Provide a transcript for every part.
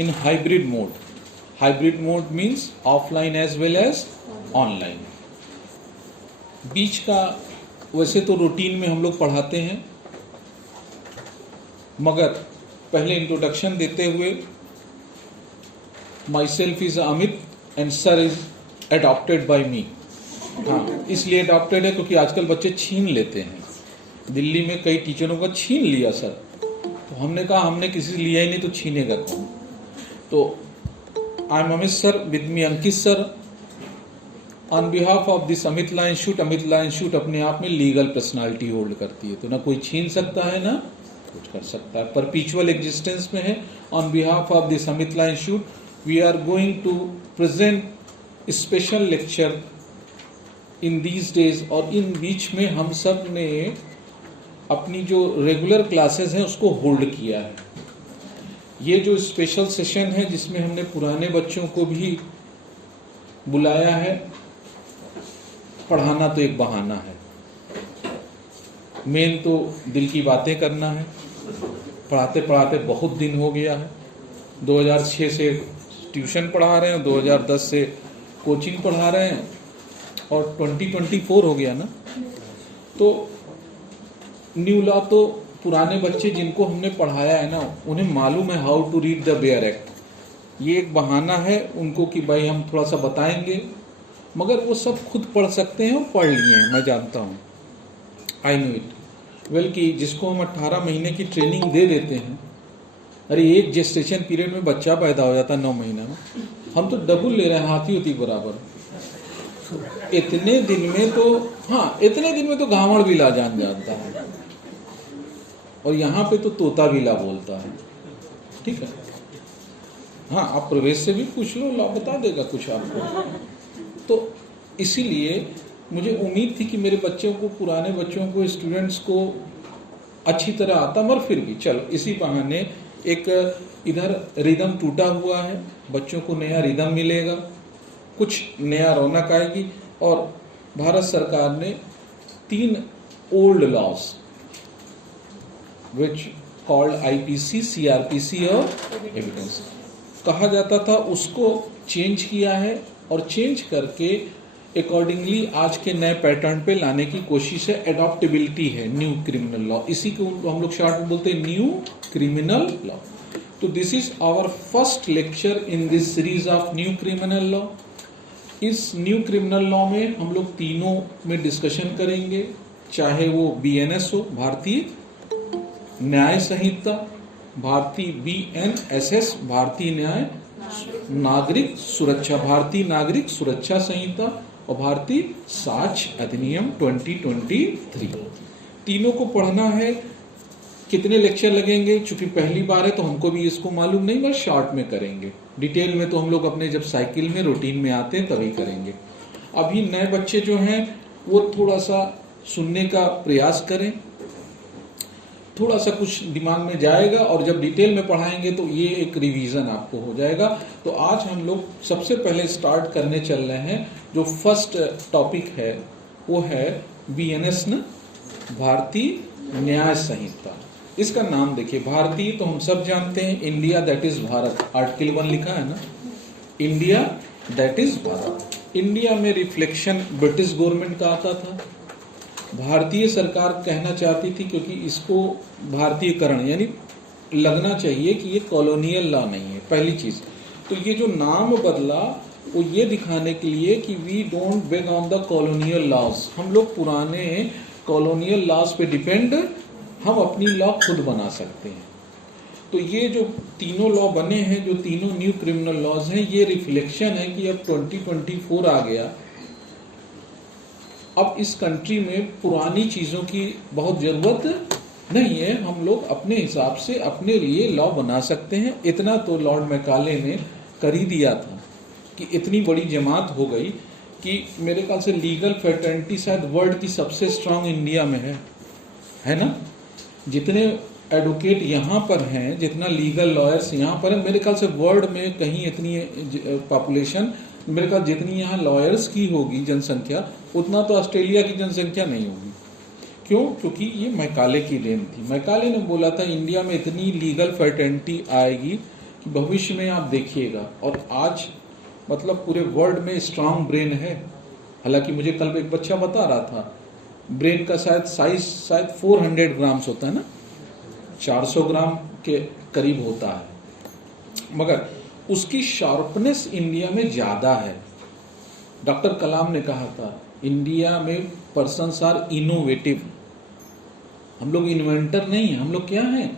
in hybrid mode. Hybrid mode means offline as well as online. बीच का वैसे तो routine में हम लोग पढ़ाते हैं, मगर पहले इंट्रोडक्शन देते हुए myself is Amit and sir is adopted by me. हाँ, इसलिए अडॉप्टेड है क्योंकि आजकल बच्चे छीन लेते हैं. दिल्ली में कई टीचरों का छीन लिया सर, तो हमने कहा हमने किसी से लिया ही नहीं तो छीनेगा कौन. तो I am Amit sir, with me Ankit sir. On behalf of this Amit law institute, Amit law institute अपने आप में लीगल पर्सनालिटी होल्ड करती है, तो ना कोई छीन सकता है ना कुछ कर सकता है, परपीचुअल एग्जिस्टेंस में है. On behalf of this Amit law institute we are going to present special lecture in these days. और इन बीच में हम सब ने अपनी जो रेगुलर क्लासेस हैं उसको होल्ड किया है. ये जो स्पेशल सेशन है जिसमें हमने पुराने बच्चों को भी बुलाया है, पढ़ाना तो एक बहाना है, मेन तो दिल की बातें करना है. पढ़ाते पढ़ाते बहुत दिन हो गया है. 2006 से ट्यूशन पढ़ा रहे हैं, 2010 से कोचिंग पढ़ा रहे हैं और 2024 हो गया ना. तो न्यू लॉ तो पुराने बच्चे जिनको हमने पढ़ाया है ना उन्हें मालूम है how to read the bare act. ये एक बहाना है उनको कि भाई हम थोड़ा सा बताएंगे, मगर वो सब खुद पढ़ सकते हैं और पढ़ लिए हैं, मैं जानता हूँ. आई नो इट वेल कि जिसको हम 18 महीने की ट्रेनिंग दे देते हैं, अरे एक जेस्टेशन पीरियड में बच्चा पैदा हो जाता है 9 महीने में, हम तो डबल ले रहे हैं, हाथी होती बराबर. इतने दिन में तो हाँ, इतने दिन में तो घावड़ भी ला जान जानता है, और यहाँ पे तो तोता भी ला बोलता है. ठीक है, हाँ आप प्रवेश से भी पूछ लो, ला बता देगा कुछ आपको. तो इसीलिए मुझे उम्मीद थी कि मेरे बच्चों को, पुराने बच्चों को, स्टूडेंट्स को अच्छी तरह आता, मगर फिर भी चलो इसी बहाने एक इधर रिदम टूटा हुआ है, बच्चों को नया रिदम मिलेगा, कुछ नया रौनक आएगी. और भारत सरकार ने 3 old laws which called IPC, CrPC और एविडेंस कहा जाता था, उसको चेंज किया है. और चेंज करके अकॉर्डिंगली आज के नए पैटर्न पे लाने की कोशिश है. एडॉप्टेबिलिटी है न्यू क्रिमिनल लॉ, इसी को हम लोग शॉर्ट में बोलते हैं न्यू क्रिमिनल लॉ. तो this is our first lecture in this series of new criminal law. इस न्यू क्रिमिनल लॉ में हम लोग तीनों में डिस्कशन करेंगे, चाहे वो बीएनएस हो, भारतीय न्याय संहिता, भारतीय बीएनएसएस, भारतीय न्याय नागरिक सुरक्षा, भारतीय नागरिक सुरक्षा संहिता, और भारतीय साक्ष्य अधिनियम 2023. तीनों को पढ़ना है. कितने लेक्चर लगेंगे, चूंकि पहली बार है तो हमको भी इसको मालूम नहीं, बस शॉर्ट में करेंगे. डिटेल में तो हम लोग अपने जब साइकिल में रूटीन में आते हैं तभी करेंगे. अभी नए बच्चे जो हैं वो थोड़ा सा सुनने का प्रयास करें, थोड़ा सा कुछ दिमाग में जाएगा, और जब डिटेल में पढ़ाएंगे तो ये एक रिवीजन आपको हो जाएगा. तो आज हम लोग सबसे पहले स्टार्ट करने चल रहे हैं. जो फर्स्ट टॉपिक है वो है बीएनएस न, भारतीय न्याय संहिता. इसका नाम देखिए, भारतीय तो हम सब जानते हैं, India that is Bharat, article 1 लिखा है ना, India that is Bharat. India में रिफ्लेक्शन ब्रिटिश गवर्नमेंट का आता था. भारतीय सरकार कहना चाहती थी क्योंकि इसको भारतीयकरण यानी लगना चाहिए कि ये कॉलोनियल लॉ नहीं है, पहली चीज. तो ये जो नाम बदला वो ये दिखाने के लिए कि we don't beg on the colonial laws, हम लोग पुराने कॉलोनियल लॉज पे डिपेंड, हम अपनी लॉ खुद बना सकते हैं. तो ये जो तीनों लॉ बने हैं, जो तीनों न्यू क्रिमिनल लॉज हैं, ये रिफ्लेक्शन है कि अब 2024 आ गया. अब इस कंट्री में पुरानी चीजों की बहुत जरूरत नहीं है, हम लोग अपने हिसाब से अपने लिए लॉ बना सकते हैं. इतना तो लॉर्ड मैकाले ने कर ही दिया था कि इतनी बड़ी जमात हो गई कि मेरे ख्याल से लीगल फ्रेटर्निटी शायद वर्ल्ड की सबसे स्ट्रांग इंडिया में है ना. जितने एडवोकेट यहाँ पर हैं, जितना लीगल लॉयर्स यहाँ पर हैं, मेरे ख्याल से वर्ल्ड में कहीं इतनी पॉपुलेशन, मेरे ख्याल जितनी यहाँ लॉयर्स की होगी जनसंख्या, उतना तो ऑस्ट्रेलिया की जनसंख्या नहीं होगी. क्यों? क्योंकि ये मैकाले की देन थी. मैकाले ने बोला था इंडिया में इतनी लीगल फ्रेटर्निटी आएगी कि भविष्य में आप देखिएगा, और आज मतलब पूरे वर्ल्ड में स्ट्रांग ब्रेन है। हालांकि मुझे कल एक बच्चा बता रहा था ब्रेन का साइज शायद 400 ग्राम्स होता है ना, 400 ग्राम के करीब होता है, मगर उसकी शार्पनेस इंडिया में ज्यादा है। डॉक्टर कलाम ने कहा था इंडिया में पर्सन्स आर इनोवेटिव। हम लोग इन्वेंटर नहीं है, हम लोग क्या हैं,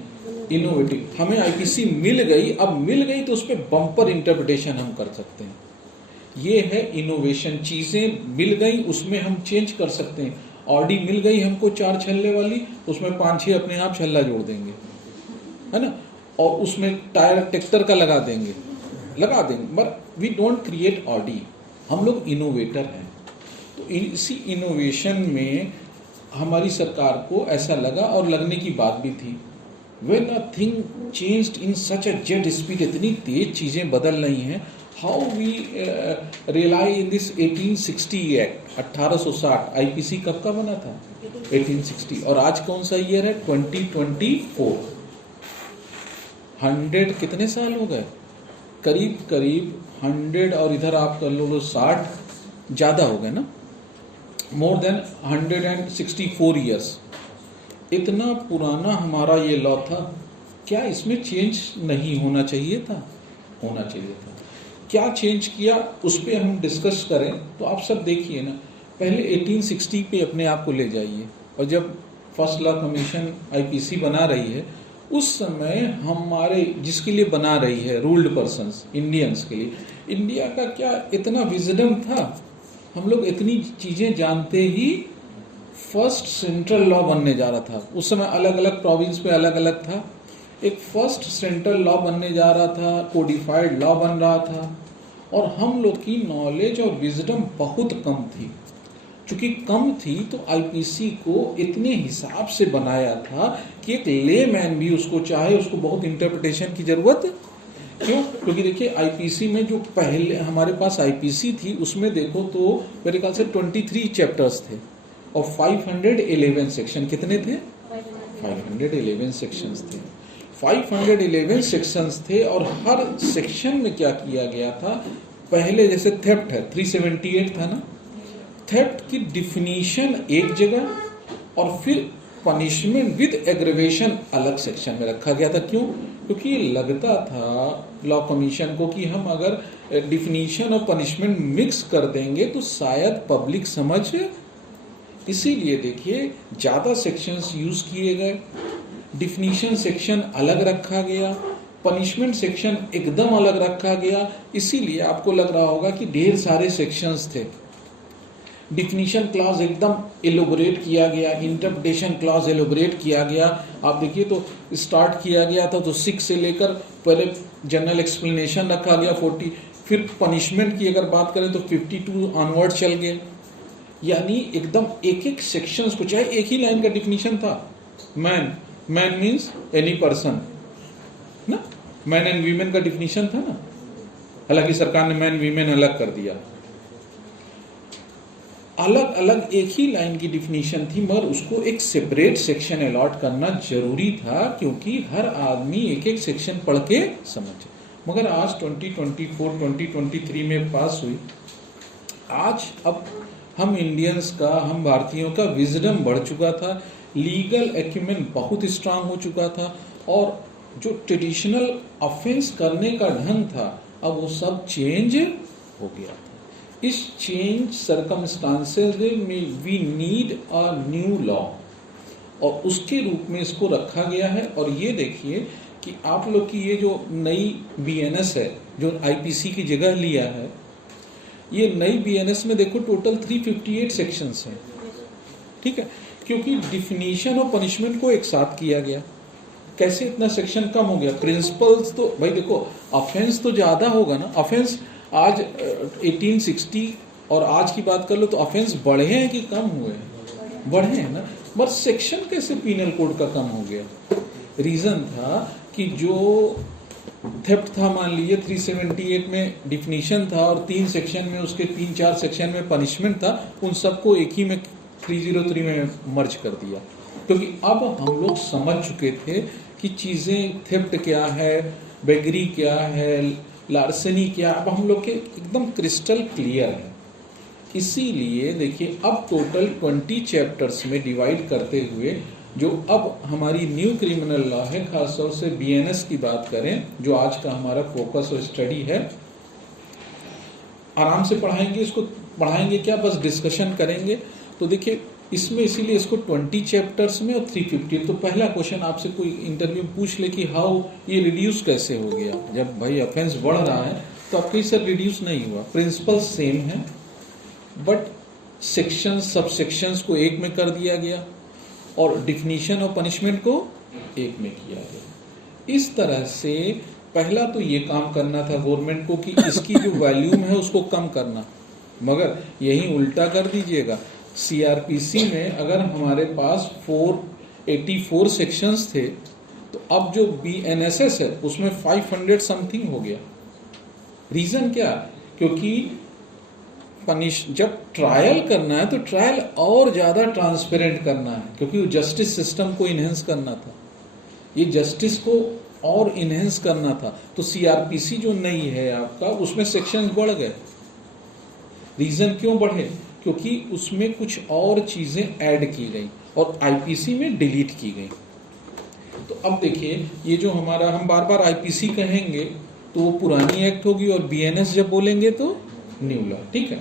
इनोवेटिव। हमें आईपीसी मिल गई, अब मिल गई तो उस पर बम्पर इंटरप्रिटेशन हम कर सकते हैं। ये है इनोवेशन, चीजें मिल गई उसमें हम चेंज कर सकते हैं। ऑडी मिल गई हमको 4 छल्ले वाली, उसमें 5-6 अपने आप छल्ला जोड़ देंगे, है ना, और उसमें टायर ट्रैक्टर का लगा देंगे, but we don't create Audi. हम लोग इनोवेटर हैं। तो इसी इनोवेशन में हमारी सरकार को ऐसा लगा, और लगने की बात भी थी। When a thing changed in such a jet speed, इतनी तेज चीजें बदल रही हैं, how we rely in this 1860 Act 1860। IPC कब का बना था, 1860, और आज कौन सा ईयर है, 2024। 100 कितने साल हो गए, करीब करीब 100, और इधर आप कर लो 60, ज्यादा हो गए ना, मोर देन 164 ईयर्स। इतना पुराना हमारा ये लॉ था, क्या इसमें चेंज नहीं होना चाहिए था, होना चाहिए था। क्या चेंज किया उस पर हम डिस्कस करें तो आप सब देखिए ना, पहले 1860 पे अपने आप को ले जाइए, और जब फर्स्ट लॉ कमीशन आईपीसी बना रही है उस समय हमारे जिसके लिए बना रही है, रूल्ड पर्सन्स इंडियंस के लिए, इंडिया का क्या इतना विजडम था, हम लोग इतनी चीजें जानते ही फर्स्ट सेंट्रल लॉ बनने जा रहा था। उस समय अलग अलग प्रोविंस पे अलग अलग था, एक फर्स्ट सेंट्रल लॉ बनने जा रहा था, कोडिफाइड लॉ बन रहा था, और हम लोग की नॉलेज और विजडम बहुत कम थी। चूंकि कम थी तो आईपीसी को इतने हिसाब से बनाया था कि एक लेमैन भी उसको चाहे, उसको बहुत इंटरप्रिटेशन की जरूरत क्यों, क्योंकि देखिए आईपीसी में जो पहले हमारे पास आईपीसी थी उसमें देखो तो मेरे ख्याल से 23 चैप्टर्स थे और 511 सेक्शन। कितने थे, 511 सेक्शंस थे, 511 सेक्शंस थे। और हर सेक्शन में क्या किया गया था, पहले जैसे थेफ्ट है 378 था ना, थेफ्ट की डिफिनीशन एक जगह और फिर पनिशमेंट विद एग्रेवेशन अलग सेक्शन में रखा गया था। क्यों, क्योंकि ये लगता था लॉ कमीशन को कि हम अगर डिफिनीशन और पनिशमेंट मिक्स कर देंगे तो शायद पब्लिक समझ, इसीलिए देखिए ज्यादा सेक्शंस यूज किए गए, डिफिनीशन सेक्शन अलग रखा गया, पनिशमेंट सेक्शन एकदम अलग रखा गया। इसीलिए आपको लग रहा होगा कि ढेर सारे सेक्शंस थे। डिफिनीशन क्लॉज एकदम एलोबरेट किया गया, इंटरप्रिटेशन क्लॉज एलोबरेट किया गया। आप देखिए तो स्टार्ट किया गया था तो 6 से लेकर पहले जनरल एक्सप्लेनेशन रखा गया 40, फिर पनिशमेंट की अगर बात करें तो 52 ऑनवर्ड चल गए। यानी एकदम एक एक सेक्शंस को, चाहे एक ही लाइन का डिफिनीशन था, मैन मीन्स एनी पर्सन ना, मैन एंड वीमेन का डिफिनीशन था ना, हालांकि सरकार ने मैन वीमेन अलग कर दिया, अलग अलग एक ही लाइन की डिफिनीशन थी, मगर उसको एक सेपरेट सेक्शन अलॉट करना जरूरी था क्योंकि हर आदमी एक एक सेक्शन पढ़ के समझे। मगर आज 2024-2023 में पास हुई, आज अब हम इंडियंस का, हम भारतीयों का विजडम बढ़ चुका था, लीगल एक्यूमेन बहुत स्ट्रांग हो चुका था, और जो ट्रेडिशनल ऑफेंस करने का ढंग था अब वो सब चेंज हो गया। इस चेंज सर्कमस्टांसेस में we need a new law, और उसके रूप में इसको रखा गया है। और ये देखिए कि आप लोग की ये जो नई बीएनएस है जो आईपीसी की जगह लिया है, ये नई बीएनएस में देखो टोटल 358 सेक्शंस हैं, ठीक है, क्योंकि डिफिनीशन और पनिशमेंट को एक साथ किया गया। कैसे इतना सेक्शन कम हो गया, प्रिंसिपल्स तो भाई देखो ऑफेंस तो ज्यादा होगा ना, ऑफेंस आज 1860 और आज की बात कर लो तो ऑफेंस बढ़े हैं कि कम हुए हैं, बढ़े हैं ना, बट सेक्शन कैसे पीनल कोड का कम हो गया। रीजन था कि जो थेफ्ट था, मान लीजिए 378 में डिफिनीशन था और 3 सेक्शन में उसके 3-4 सेक्शन में पनिशमेंट था, उन सबको एक ही में 303 में मर्ज कर दिया, क्योंकि अब हम लोग समझ चुके थे कि चीजें थेफ्ट क्या है, बेगरी क्या है, लार्सेनी क्या, अब हम लोग के एकदम क्रिस्टल क्लियर है। इसीलिए देखिए अब टोटल 20 चैप्टर्स में डिवाइड करते हुए जो अब हमारी न्यू क्रिमिनल लॉ है, खासतौर से बीएनएस की बात करें जो आज का हमारा फोकस और स्टडी है, आराम से पढ़ाएंगे इसको। पढ़ाएंगे क्या, बस डिस्कशन करेंगे। तो देखिए इसमें इसीलिए इसको 20 चैप्टर्स में और 350। तो पहला क्वेश्चन आपसे कोई इंटरव्यू पूछ ले कि हाउ ये रिड्यूस कैसे हो गया, जब भाई ऑफेंस बढ़ रहा है तो आप कहीं सर रिड्यूस नहीं हुआ, प्रिंसिपल सेम है बट सेक्शन सब सेक्शंस को एक में कर दिया गया और डिफिनीशन और पनिशमेंट को एक में किया गया। इस तरह से पहला तो ये काम करना था गवर्नमेंट को कि इसकी जो वॉल्यूम है उसको कम करना, मगर यही उल्टा कर दीजिएगा। सीआरपीसी में अगर हमारे पास 484 सेक्शंस थे तो अब जो बीएनएसएस है उसमें 500 समथिंग हो गया। रीजन क्या, क्योंकि जब ट्रायल करना है तो ट्रायल और ज्यादा ट्रांसपेरेंट करना है, क्योंकि जस्टिस सिस्टम को इनहेंस करना था, ये जस्टिस को और इनहेंस करना था। तो सीआरपीसी जो नई है आपका उसमें सेक्शंस बढ़ गए। रीजन क्यों बढ़े, क्योंकि उसमें कुछ और चीजें ऐड की गई और आईपीसी में डिलीट की गई। तो अब देखिए ये जो हमारा, हम बार बार आईपीसी कहेंगे तो वो पुरानी एक्ट होगी और बीएनएस जब बोलेंगे तो न्यू लॉ, ठीक है।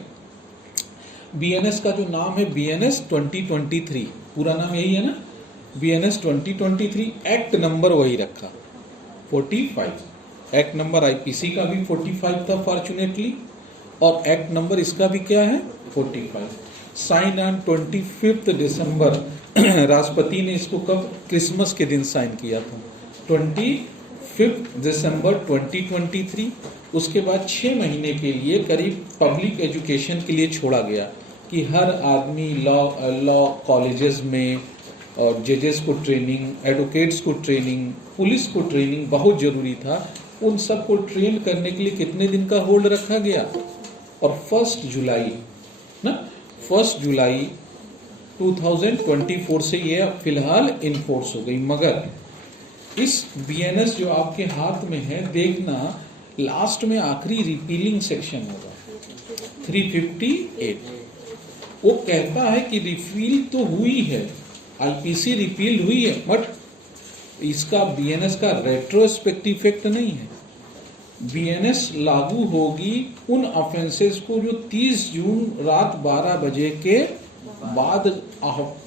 बीएनएस का जो नाम है बीएनएस 2023, पूरा नाम यही है ना, बीएनएस 2023, एक्ट नंबर वही रखा 45। एक्ट नंबर आईपीसी का भी 45 था फॉर्चुनेटली, और एक्ट नंबर इसका भी क्या है 45। साइन ऑन 25 दिसंबर राष्ट्रपति ने इसको कब, क्रिसमस के दिन साइन किया था 25 दिसंबर 2023। उसके बाद 6 महीने के लिए करीब पब्लिक एजुकेशन के लिए छोड़ा गया कि हर आदमी लॉ कॉलेजेस में, और जजेस को ट्रेनिंग, एडवोकेट्स को ट्रेनिंग, पुलिस को ट्रेनिंग बहुत जरूरी था। उन सब को ट्रेन करने के लिए कितने दिन का होल्ड रखा गया, और 1 जुलाई 2024 से ये फिलहाल इनफोर्स हो गई। मगर इस बीएनएस जो आपके हाथ में है, देखना लास्ट में आखिरी रिपीलिंग सेक्शन होगा 358। वो कहता है कि रिपील तो हुई है, आईपीसी रिपील हुई है, बट इसका बीएनएस का रेट्रोस्पेक्टिव इफेक्ट नहीं है। बीएनएस लागू होगी उन ऑफेंसेस को जो 30 जून रात 12 बजे के बाद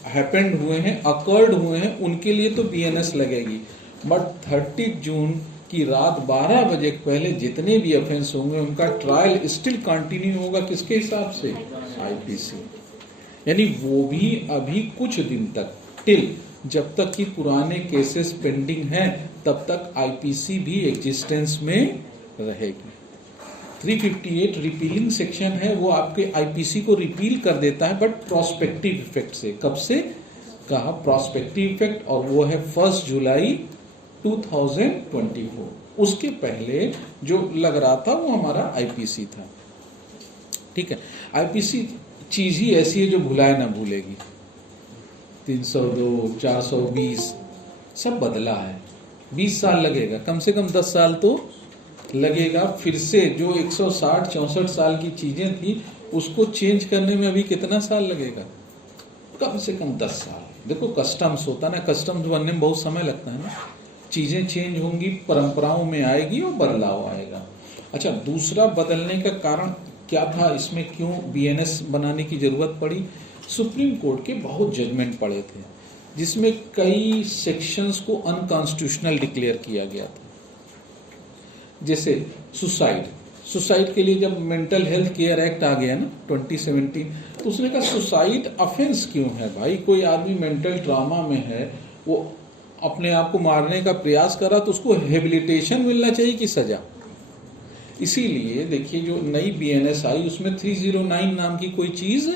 हैपेंड हुए हैं, अकर्ड हुए हैं, उनके लिए तो बीएनएस लगेगी। बट 30 जून की रात 12 बजे के पहले जितने भी ऑफेंस होंगे उनका ट्रायल स्टिल कंटिन्यू होगा, किसके हिसाब से, आईपीसी। यानी वो भी अभी कुछ दिन तक, टिल जब तक कि पुराने केसेस पेंडिंग हैं तब तक आईपीसी भी एग्जिस्टेंस में रहेगी। 358 रिपीलिंग सेक्शन है, वो आपके आईपीसी को रिपील कर देता है, बट प्रोस्पेक्टिव इफेक्ट से। कब से कहा, प्रोस्पेक्टिव इफेक्ट, और वो है 1 जुलाई 2024। उसके पहले जो लग रहा था वो हमारा आईपीसी था, ठीक है। आईपीसी चीज ही ऐसी है जो भुलाए ना भूलेगी। 302, 420 सब बदला है। 20 साल लगेगा, कम से कम 10 साल तो लगेगा। फिर से जो 160-64 साल की चीजें थी उसको चेंज करने में अभी कितना साल लगेगा, कम से कम 10 साल। देखो कस्टम्स होता ना, कस्टम्स बनने में बहुत समय लगता है ना, चीजें चेंज होंगी, परंपराओं में आएगी और बदलाव आएगा। अच्छा, दूसरा बदलने का कारण क्या था, इसमें क्यों बीएनएस बनाने की जरूरत पड़ी, सुप्रीम कोर्ट के बहुत जजमेंट पड़े थे जिसमें कई सेक्शंस को अनकॉन्स्टिट्यूशनल डिक्लेयर किया गया था। जैसे सुसाइड के लिए जब मेंटल हेल्थ केयर एक्ट आ गया ना 2017, तो उसने कहा सुसाइड ऑफेंस क्यों है भाई, कोई आदमी मेंटल ट्रॉमा में है, वो अपने आप को मारने का प्रयास कर रहा, तो उसको रिहेबिलिटेशन मिलना चाहिए कि सजा। इसीलिए देखिए जो नई बीएनएस आई उसमें 309 नाम की कोई चीज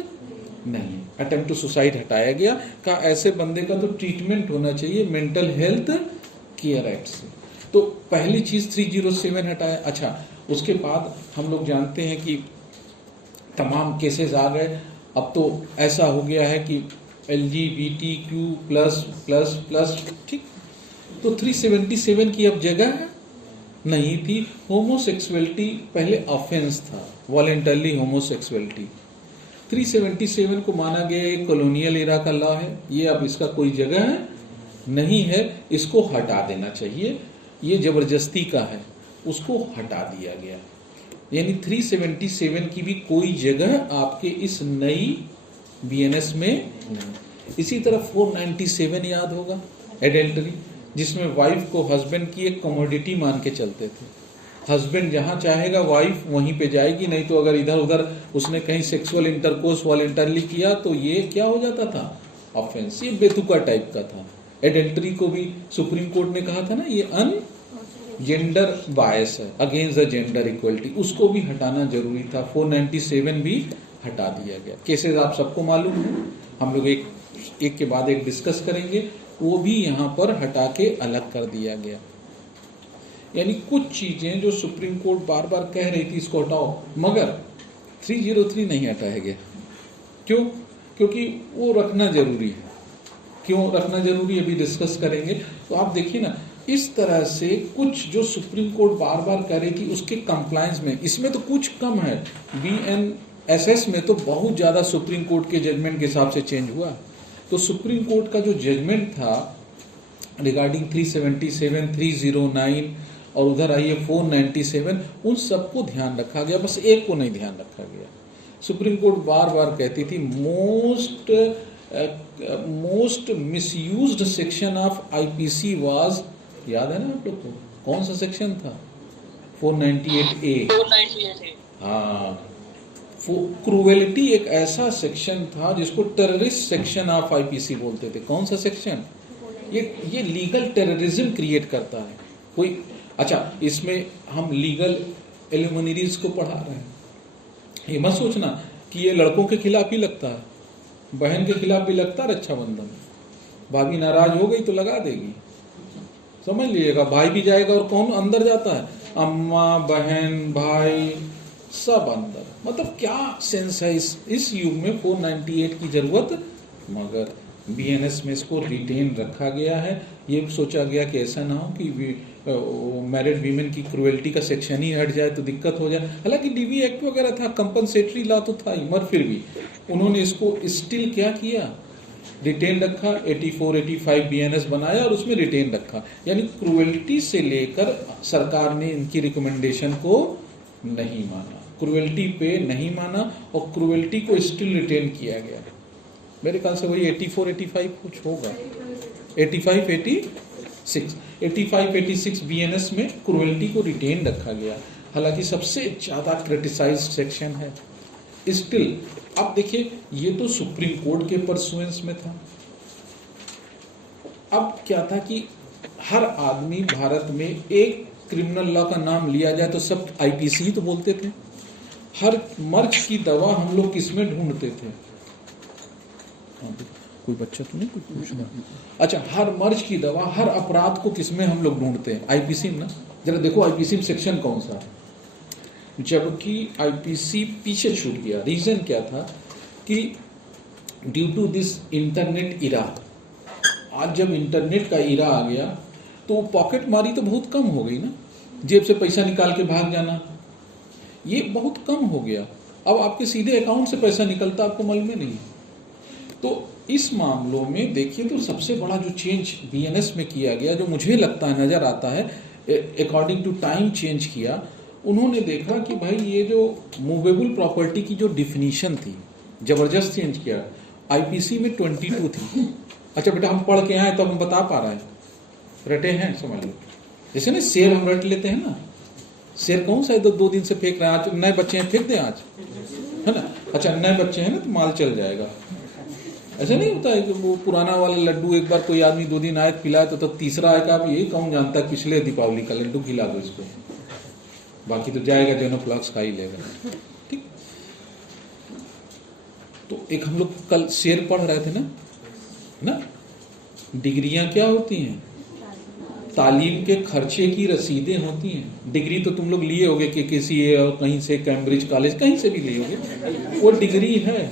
नहीं, अटेम्प्ट टू सुसाइड हटाया गया, का ऐसे बंदे का तो ट्रीटमेंट होना चाहिए मेंटल हेल्थ केयर एक्ट से। तो पहली चीज 307 हटाया। अच्छा, उसके बाद हम लोग जानते हैं कि तमाम केसेस आ गए। अब तो ऐसा हो गया है कि LGBTQ+++, ठीक, तो 377 की अब जगह नहीं थी। होमोसेक्सुअलिटी पहले ऑफेंस था, वॉलेंटरली होमोसेक्सुअलिटी। 377 को माना गया एक कॉलोनियल एरा का लॉ है, ये अब इसका कोई जगह नहीं है, इसको हटा देना चाहिए, ये जबरदस्ती का है, उसको हटा दिया गया। यानी 377 की भी कोई जगह आपके इस नई बीएनएस में नहीं। इसी तरह 497 याद होगा, एडल्टरी, जिसमें वाइफ को हस्बैंड की एक कमोडिटी मान के चलते थे। हस्बैंड जहां चाहेगा वाइफ वहीं पे जाएगी, नहीं तो अगर इधर उधर उसने कहीं सेक्सुअल इंटरकोर्स वॉलेंटरली किया तो ये क्या हो जाता था, ऑफेंस। ये बेतुका टाइप का था। एडल्टरी को भी सुप्रीम कोर्ट ने कहा था ना, ये अन जेंडर बायस है, अगेंस्ट द जेंडर इक्वलिटी, उसको भी हटाना जरूरी था। 497 भी हटा दिया गया। केसेस आप सबको मालूम है, हम लोग एक के बाद एक डिस्कस करेंगे, वो भी यहाँ पर हटा के अलग कर दिया गया। यानी कुछ चीजें जो सुप्रीम कोर्ट बार बार कह रही थी इसको हटाओ, मगर 303 नहीं हटाया गया। क्यों? क्योंकि वो रखना जरूरी है। क्यों रखना जरूरी है अभी डिस्कस करेंगे। तो आप देखिए ना, इस तरह से कुछ जो सुप्रीम कोर्ट बार बार कह रही थी उसके कंप्लायंस में, इसमें तो कुछ कम है, बीएनएसएस में तो बहुत ज्यादा सुप्रीम कोर्ट के जजमेंट के हिसाब से चेंज हुआ। तो सुप्रीम कोर्ट का जो जजमेंट था रिगार्डिंग 377, 309 और उधर आइए 497, उन सबको ध्यान रखा गया, बस एक को नहीं ध्यान रखा गया। सुप्रीम कोर्ट बार बार कहती थी most misused section of IPC was, याद है ना आप लोग को, कौन सा सेक्शन था? 498A। हाँ, क्रूएलिटी एक ऐसा सेक्शन था जिसको टेररिस्ट सेक्शन ऑफ आईपीसी बोलते थे। कौन सा सेक्शन? ये लीगल टेररिज्म क्रिएट करता है कोई। अच्छा, इसमें हम लीगल एलिमोनरीज को पढ़ा रहे हैं, ये मत सोचना कि ये लड़कों के खिलाफ ही लगता है, बहन के खिलाफ भी लगता है रक्षाबंधन। भाभी नाराज हो गई तो लगा देगी, समझ लीजिएगा। भाई भी जाएगा और कौन अंदर जाता है? अम्मा, बहन, भाई सब अंदर। मतलब क्या सेंस है इस युग में 498 की जरूरत, मगर बीएनएस में इसको रिटेन रखा गया है। ये सोचा गया कि ऐसा ना हो कि मैरिड वीमेन की क्रूएल्टी का सेक्शन ही हट जाए तो दिक्कत हो जाए। हालांकि डीवी एक्ट वगैरह था, कंपनसेटरी लॉ तो था ही, मगर फिर भी उन्होंने इसको स्टिल क्या किया, रिटेन रखा। 84, 85 बीएनएस बनाया और उसमें रिटेन रखा। यानी क्रूएल्टी से लेकर सरकार ने इनकी रिकमेंडेशन को नहीं माना, क्रूएल्टी पे नहीं माना और क्रूएल्टी को स्टिल रिटेन किया गया। मेरे ख्याल से वही 84, 85 कुछ होगा, 85, 86 बीएनएस में क्रूएल्टी को रिटेन रखा गया। हालांकि सबसे ज्यादा क्रिटिसाइज्ड सेक्शन है स्टिल। अब देखिए, ये तो सुप्रीम कोर्ट के परसुएंस में था। अब क्या था कि हर आदमी भारत में एक क्रिमिनल लॉ का नाम लिया जाए तो सब आईपीसी ही तो बोलते थे। हर मर्ज की दवा हम लोग किसमें ढूंढते थे? कोई बच्चा तो नहीं कुछ पूछना? अच्छा, हर मर्ज की दवा, हर अपराध को किसमें हम लोग ढूंढते हैं? आईपीसी में ना। जरा देखो आईपीसी में सेक्शन कौन सा है? जबकि आईपीसी पीछे छूट गया। रीजन क्या था कि ड्यू टू दिस इंटरनेट इरा, आज जब इंटरनेट का इरा आ गया तो पॉकेट मारी तो बहुत कम हो गई ना, जेब से पैसा निकाल के भाग जाना ये बहुत कम हो गया। अब आपके सीधे अकाउंट से पैसा निकलता आपको मालूम नहीं। तो इस मामलों में देखिए तो सबसे बड़ा जो चेंज बीएनएस में किया गया, जो मुझे लगता है नजर आता है, अकॉर्डिंग टू टाइम चेंज किया। उन्होंने देखा कि भाई ये जो मूवेबल प्रॉपर्टी की जो डिफिनीशन थी जबरदस्त चेंज किया। आईपीसी में 22 थी। अच्छा बेटा, हम पढ़ के आए तो हम बता पा रहे हैं, रटे हैं, समझ लो। जैसे ना शेर हम रट लेते हैं ना, शेर कौन सा है 2 दिन से फेंक रहे हैं, आज नए बच्चे हैं फेंक दें आज, है ना। अच्छा, नए बच्चे हैं ना तो माल चल जाएगा। ऐसा नहीं होता है कि वो पुराना वाला लड्डू एक बार कोई आदमी 2 दिन आए खिलाए तो तब तीसरा आएगा, अब यही कौन जानता है पिछले दीपावली का लड्डू खिला दो इसको, बाकी तो जाएगा जेनोफ्लॉक्स खा ही लेगा। ठीक। तो एक हम लोग कल शेर पढ़ रहे थे ना, डिग्रियां क्या होती हैं? तालीम के खर्चे की रसीदें होती हैं। डिग्री तो तुम लोग लिए होगे कि किसी और कहीं से, कैम्ब्रिज कॉलेज कहीं से भी लिए होगे, वो डिग्री है,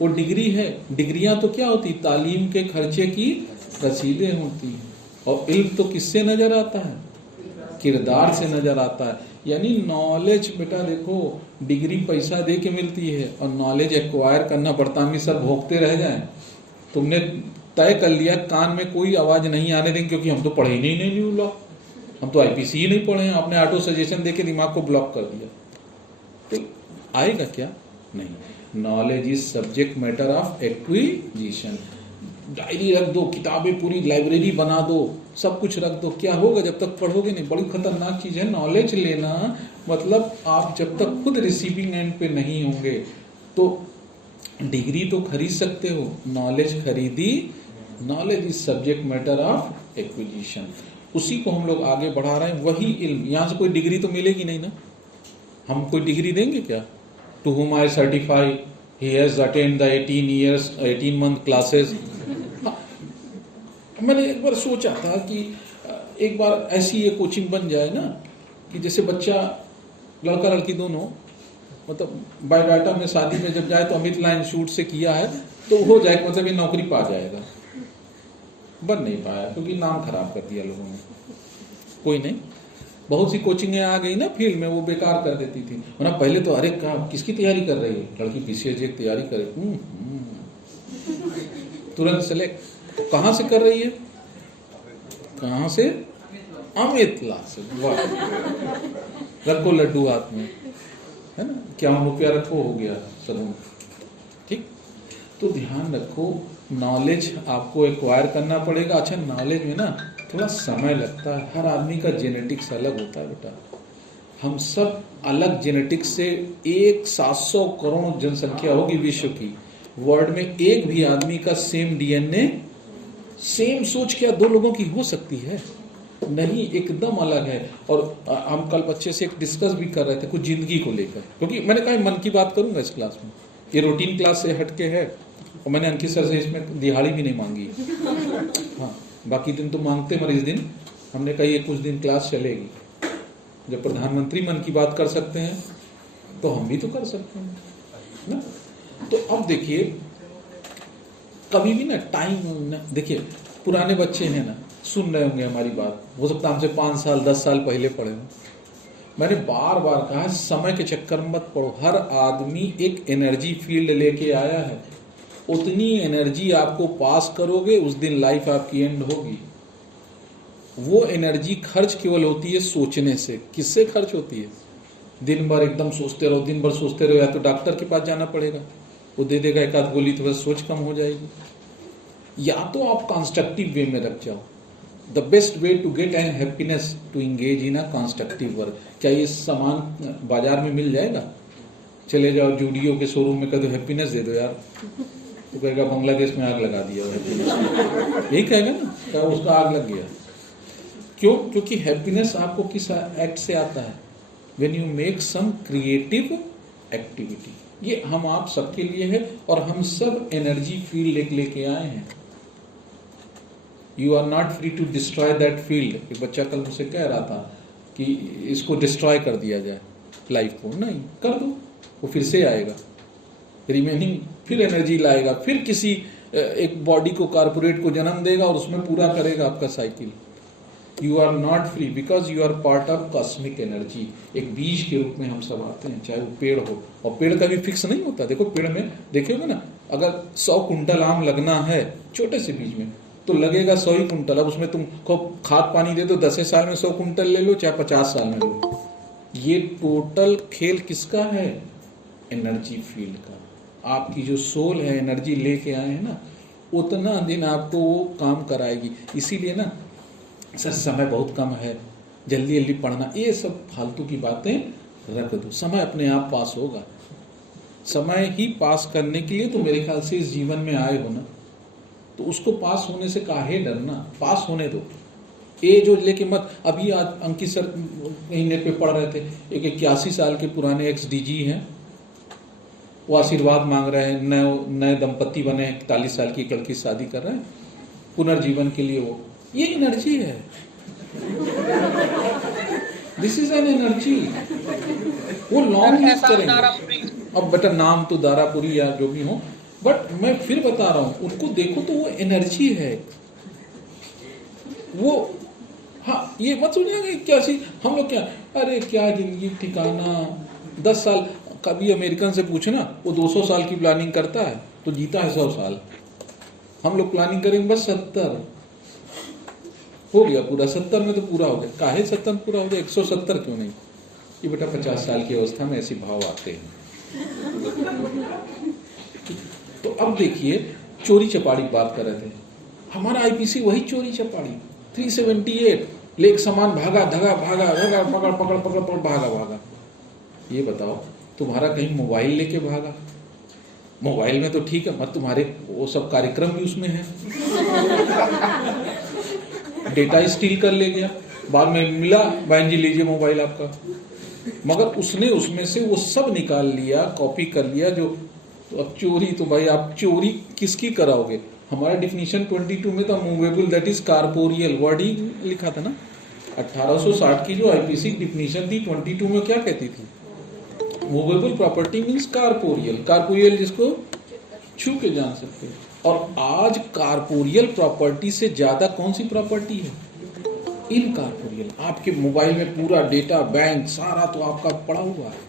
वो डिग्री है। डिग्रियां तो क्या होती? तालीम के खर्चे की रसीदें होती हैं। और इल्म तो किससे नजर आता है? किरदार से नजर आता है। यानी नॉलेज बेटा देखो, डिग्री पैसा दे के मिलती है और नॉलेज एक्वायर करना पड़ता। हम सब भोगते रह जाएं। तुमने तय कर लिया कान में कोई आवाज नहीं आने देंगे क्योंकि हम तो पढ़े ही नहीं न्यू लॉ, हम तो आईपीसी ही नहीं पढ़े हैं। आपने ऑटो सजेशन देके दिमाग को ब्लॉक कर दिया, तो आएगा क्या? नहीं। Knowledge is subject matter of acquisition. Diary रख दो, किताबें पूरी लाइब्रेरी बना दो, सब कुछ रख दो, क्या होगा जब तक पढ़ोगे नहीं? बड़ी खतरनाक चीज है नॉलेज लेना। मतलब आप जब तक खुद रिसीविंग एंड पे नहीं होंगे तो डिग्री तो खरीद सकते हो, नॉलेज खरीदी। Knowledge is subject matter of acquisition. उसी को हम लोग आगे बढ़ा रहे हैं, वही इल्म। यहां से कोई डिग्री तो मिलेगी नहीं ना, हम कोई डिग्री देंगे क्या? To whom I certify he has attend the 18 month classes. मैंने एक बार सोचा था कि एक बार ऐसी ये कोचिंग बन जाए ना कि जैसे बच्चा, लड़का लड़की दोनों, मतलब बायोडाटा में शादी में जब जाए तो अमित लाइन शूट से किया है तो हो जाए, मतलब ये नौकरी पा जाएगा। बन नहीं पाया क्योंकि नाम खराब कर दिया लोगों ने। कोई नहीं, बहुत सी कोचिंगें आ गई ना फील्ड में, वो बेकार कर देती थी। वरना पहले तो अरे क्या किसकी तैयारी कर रही है लड़की, पीसीएस की तैयारी करे, तुरंत सेलेक्ट। तो कहां से कर रही है? कहां से? अमित ला से। वाह, रखो लड्डू हाथ में, है ना, क्या रुपया रखो, हो गया सलून। ठीक, तो ध्यान रखो, नॉलेज आपको एक्वायर करना पड़ेगा। अच्छा, नॉलेज में ना थोड़ा समय लगता है। हर आदमी का जेनेटिक्स अलग होता है बेटा। हम सब अलग जेनेटिक्स से, 700 करोड़ जनसंख्या होगी विश्व की, वर्ल्ड में एक भी आदमी का सेम डीएनए, सेम सोच क्या दो लोगों की हो सकती है? नहीं, एकदम अलग है। और हम कल बच्चे से एक डिस्कस भी कर रहे थे कुछ जिंदगी को लेकर, क्योंकि मैंने कहा मन की बात करूंगा इस क्लास में, ये रूटीन क्लास से हटके है। और मैंने अंकित सर से इसमें दिहाड़ी भी नहीं मांगी। हाँ, बाकी दिन तो मांगते, मगर इस दिन हमने कहा ये कुछ दिन क्लास चलेगी। जब प्रधानमंत्री मन की बात कर सकते हैं तो हम भी तो कर सकते हैं ना। तो अब देखिए, कभी भी ना टाइम, देखिए पुराने बच्चे हैं ना, सुन रहे होंगे हमारी बात, हो सकता है हमसे 5 साल 10 साल पहले पढ़े हो। मैंने बार बार कहा है, समय के चक्कर में मत पड़ो। हर आदमी एक एनर्जी फील्ड लेके आया है, उतनी एनर्जी आपको पास करोगे उस दिन लाइफ आपकी एंड होगी। वो एनर्जी खर्च केवल होती है सोचने से। किससे खर्च होती है? दिन भर एकदम सोचते रहो, दिन भर सोचते रहो, या तो डॉक्टर के पास जाना पड़ेगा, वो दे देगा एक आध गोली, तो बस सोच कम हो जाएगी। या तो आप कंस्ट्रक्टिव वे में रख जाओ। The best way to get an happiness to engage in a constructive work. क्या ये सामान बाजार में मिल जाएगा? चले जाओ जूडियो के शोरूम में, कह दो हैप्पीनेस दे दो यार, तो कहेगा बांग्लादेश में आग लगा दिया, यही कहेगा ना, क्या उसका आग लग गया। क्यों? क्योंकि हैप्पीनेस आपको किस एक्ट से आता है? When you make some creative activity. ये हम आप सबके लिए है, और हम सब एनर्जी फील्ड लेके आए हैं। You are not free to destroy that field. एक बच्चा कल मुझसे कह रहा था कि इसको डिस्ट्रॉय कर दिया जाए लाइफ को। नहीं, कर दो, वो फिर से आएगा, रिमेनिंग फिर एनर्जी लाएगा, फिर किसी एक बॉडी को, कारपोरेट को जन्म देगा और उसमें पूरा करेगा आपका cycle. You are not free because you are part of cosmic energy. एक बीज के रूप में हम सब आते हैं, चाहे वो पेड़ हो, और पेड़ कभी फिक्स नहीं होता। देखो पेड़ में देखे होगे ना, अगर 100 कुंटल आम लगना है छोटे से बीज में, तो लगेगा 100 ही कुंटल। अब उसमें तुम खूब खाद पानी दे दो, 10 साल में 100 कुंटल ले लो, चाहे 50 साल में लो। ये टोटल खेल किसका है? एनर्जी फील्ड का। आपकी जो सोल है, एनर्जी लेके आए हैं ना, उतना दिन आपको वो काम कराएगी। इसीलिए ना सर समय बहुत कम है, जल्दी जल्दी पढ़ना, ये सब फालतू की बातें रख दो। समय अपने आप पास होगा। समय ही पास करने के लिए तो मेरे ख्याल से इस जीवन में आए हो ना, तो उसको पास होने से काहे डरना? पास होने दो। एज लेके मत। अभी आज अंकित सर महीने पे पढ़ रहे थे, एक 81 साल के पुराने XDG हैं, वो आशीर्वाद मांग रहे हैं। नए दंपति बने, 41 साल की एक लड़की शादी कर रहे हैं पुनर्जीवन के लिए। वो ये एनर्जी है, दिस इज एन एनर्जी। वो लॉन्ग लिव करेंगे। अब बेटा नाम तो दारापुरी या जो भी हो, बट मैं फिर बता रहा हूं, उनको देखो तो वो एनर्जी है। वो हाँ, ये मत सुनिए क्या सी हम लोग क्या, अरे क्या जिंदगी ठिकाना, 10 साल। कभी अमेरिकन से पूछना, वो 200 साल की प्लानिंग करता है तो जीता है 100 साल। हम लोग प्लानिंग करेंगे बस 70 हो गया पूरा, 70 में तो पूरा हो गया। काहे 70 में पूरा हो गया, 170 क्यों नहीं? ये बेटा 50 साल की अवस्था में ऐसे भाव आते हैं। तो अब देखिए, चोरी चपाड़ी की बात कर रहे थे, हमारा आईपीसी वही चोरी चपाड़ी 378, लेक सामान भागा धगा भागा धगा पकड़ पकड़ पकड़ पकड़ भागा भागा। ये बताओ, तुम्हारा कहीं मोबाइल लेके भागा? मोबाइल में तो ठीक है, मत तुम्हारे वो सब कार्यक्रम भी उसमें है। डेटा स्टील कर ले गया, बाद में मिला, बहन जी लीजिए मोबाइल आपका। मगर उसने उसमें से वो सब निकाल लिया, कॉपी कर लिया जो। तो अब चोरी तो भाई आप चोरी किसकी कराओगे? हमारा डिफिनीशन 22 में था, मूवेबल दैट इज कारपोरियल, वर्ड ही लिखा था ना। 1860 की जो आईपीसी डिफिनीशन थी 22 में क्या कहती थी? मूवेबल प्रॉपर्टी मींस कारपोरियल, कारपोरियल जिसको छू के जान सकते हैं। और आज कारपोरियल प्रॉपर्टी से ज्यादा कौन सी प्रॉपर्टी है? इनकारपोरियल। आपके मोबाइल में पूरा डेटा, बैंक सारा तो आपका पड़ा हुआ है।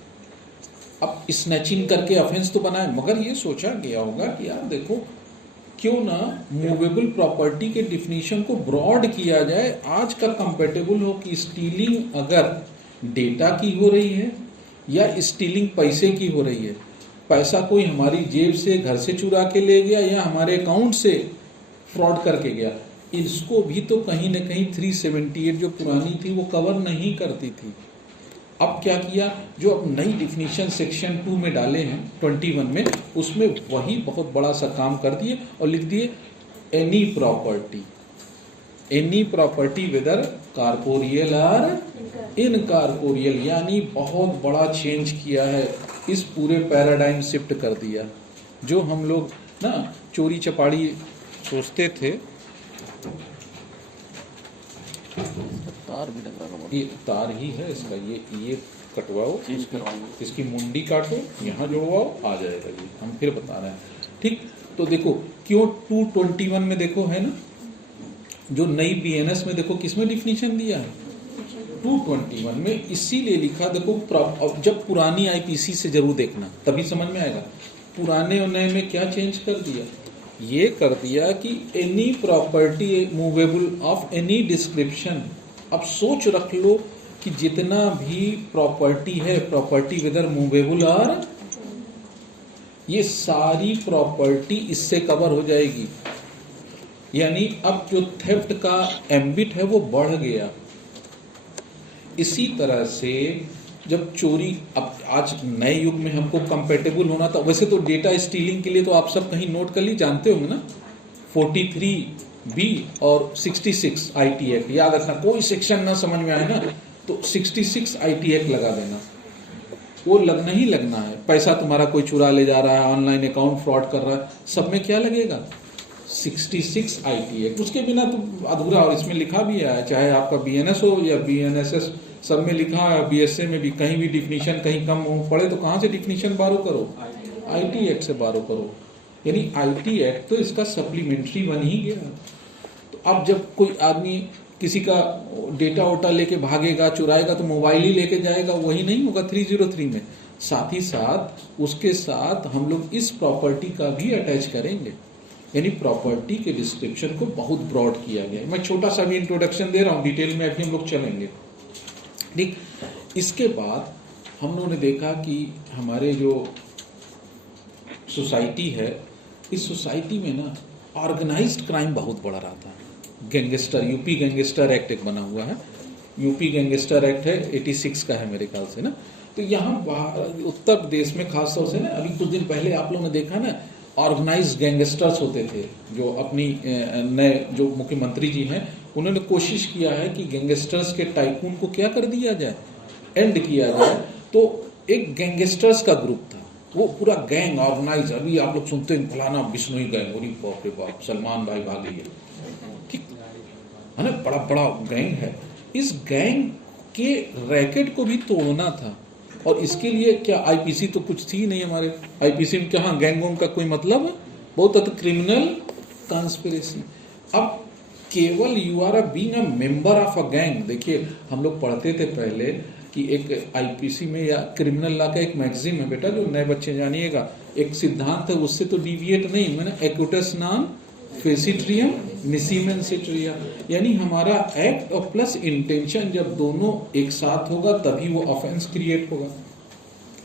अब स्नैचिंग करके ऑफेंस तो बनाए, मगर ये सोचा गया होगा कि यार देखो, क्यों ना मूवेबल प्रॉपर्टी के डिफिनीशन को ब्रॉड किया जाए, आज का कंपेटेबल हो कि स्टीलिंग अगर डेटा की हो रही है या स्टीलिंग पैसे की हो रही है। पैसा कोई हमारी जेब से, घर से चुरा के ले गया या हमारे अकाउंट से फ्रॉड करके गया, इसको भी तो कहीं ना कहीं 378 जो पुरानी थी वो कवर नहीं करती थी। अब क्या किया, जो अब नई डिफिनीशन सेक्शन 2 में डाले हैं 21 में, उसमें वही बहुत बड़ा सा काम कर दिए और लिख दिए एनी प्रॉपर्टी वेदर कारपोरियल और इनकारपोरियल, यानी बहुत बड़ा चेंज किया है, इस पूरे पैराडाइम शिफ्ट कर दिया। जो हम लोग ना चोरी चपाड़ी सोचते थे, तार भी लग रहा है, ये तार ही है इसका, ये कटवाओ, इसकी मुंडी काटो, यहाँ जोड़वाओ, आ जाएगा। ये हम फिर बता रहे हैं, ठीक। तो देखो क्यों 221 में देखो है ना, जो नई बीएनएस में देखो किसमें डिफिनीशन दिया है 221 में, इसीलिए लिखा देखो। जब पुरानी आईपीसी से जरूर देखना तभी समझ में आएगा, पुराने और नए में क्या चेंज कर दिया। ये कर दिया कि any property movable of any description. अब सोच रख लो कि जितना भी प्रॉपर्टी है, प्रॉपर्टी वेदर मूवेबल और, ये सारी प्रॉपर्टी इससे कवर हो जाएगी। यानी अब जो थेफ्ट का एम्बिट है वो बढ़ गया। इसी तरह से जब चोरी, अब आज नए युग में हमको कंपेटेबल होना था। वैसे तो डेटा स्टीलिंग के लिए तो आप सब कहीं नोट कर ली, जानते होंगे ना, 43B और 66 IT एक्ट याद रखना। कोई सेक्शन ना समझ में आए ना तो 66 IT एक्ट लगा देना, वो लगना ही लगना है। पैसा तुम्हारा कोई चुरा ले जा रहा है, ऑनलाइन अकाउंट फ्रॉड कर रहा है, सब में क्या लगेगा 66 IT एक्ट। उसके बिना तो अधूरा। और इसमें लिखा भी है, चाहे आपका BNS हो या BNSS, सब में लिखा है। BSA में भी कहीं भी डिफिनीशन कहीं कम हो पड़े तो कहाँ से डिफिनीशन बारो करो, IT एक्ट से बारो करो। यानी IT एक्ट तो इसका सप्लीमेंट्री बन ही गया। तो अब जब कोई आदमी किसी का डेटा वोटा लेके भागेगा, चुराएगा, तो मोबाइल ही लेके जाएगा, वही नहीं होगा 303 में। साथ ही साथ उसके साथ हम लोग इस प्रॉपर्टी का भी अटैच करेंगे। यानी प्रॉपर्टी के डिस्क्रिप्शन को बहुत ब्रॉड किया गया है। मैं छोटा सा भी इंट्रोडक्शन दे रहा हूँ, डिटेल में अभी हम लोग चलेंगे, ठीक। इसके बाद हम लोगों ने देखा कि हमारे जो सोसाइटी है, इस सोसाइटी में ना ऑर्गेनाइज्ड क्राइम बहुत बढ़ रहा था। गैंगस्टर, यूपी गैंगस्टर एक्ट एक बना हुआ है, यूपी गैंगस्टर एक्ट है 86 का है मेरे ख्याल से ना। तो यहाँ उत्तर प्रदेश में खासतौर से ना, अभी कुछ दिन पहले आप लोगों ने देखा ना, ऑर्गेनाइज्ड गैंगस्टर्स होते थे, जो अपनी नए जो मुख्यमंत्री जी हैं उन्होंने कोशिश किया है कि गैंगस्टर्स के टाइकून को क्या कर दिया जाए, एंड किया जाए। तो एक गैंगस्टर्स का ग्रुप था, वो पूरा गैंग ऑर्गेनाइज। अभी आप लोग सुनते हैं फलाना बिश्नोई गैंग, अरे बाप रे बाप, सलमान भाई भाग लिए, ठीक है ना, बड़ा बड़ा गैंग है। इस गैंग के रैकेट को भी तोड़ना था, और इसके लिए क्या आईपीसी तो कुछ थी नहीं हमारे। आईपीसी में क्या गैंगों का कोई मतलब है, बहुत क्रिमिनल कॉन्स्पिरेसी। अब केवल you are being a member of a gang. देखिए हम लोग पढ़ते थे पहले कि एक आईपीसी में या क्रिमिनल लॉ का एक मैगजीन है बेटा, जो नए बच्चे जानिएगा, एक सिद्धांत है, उससे तो डिविएट नहीं, मैंने एक्यूटस नॉन फेसिट्रियम निसीमेन सिट्रिया, यानी हमारा एक्ट और प्लस इंटेंशन जब दोनों एक साथ होगा तभी वो ऑफेंस क्रिएट होगा।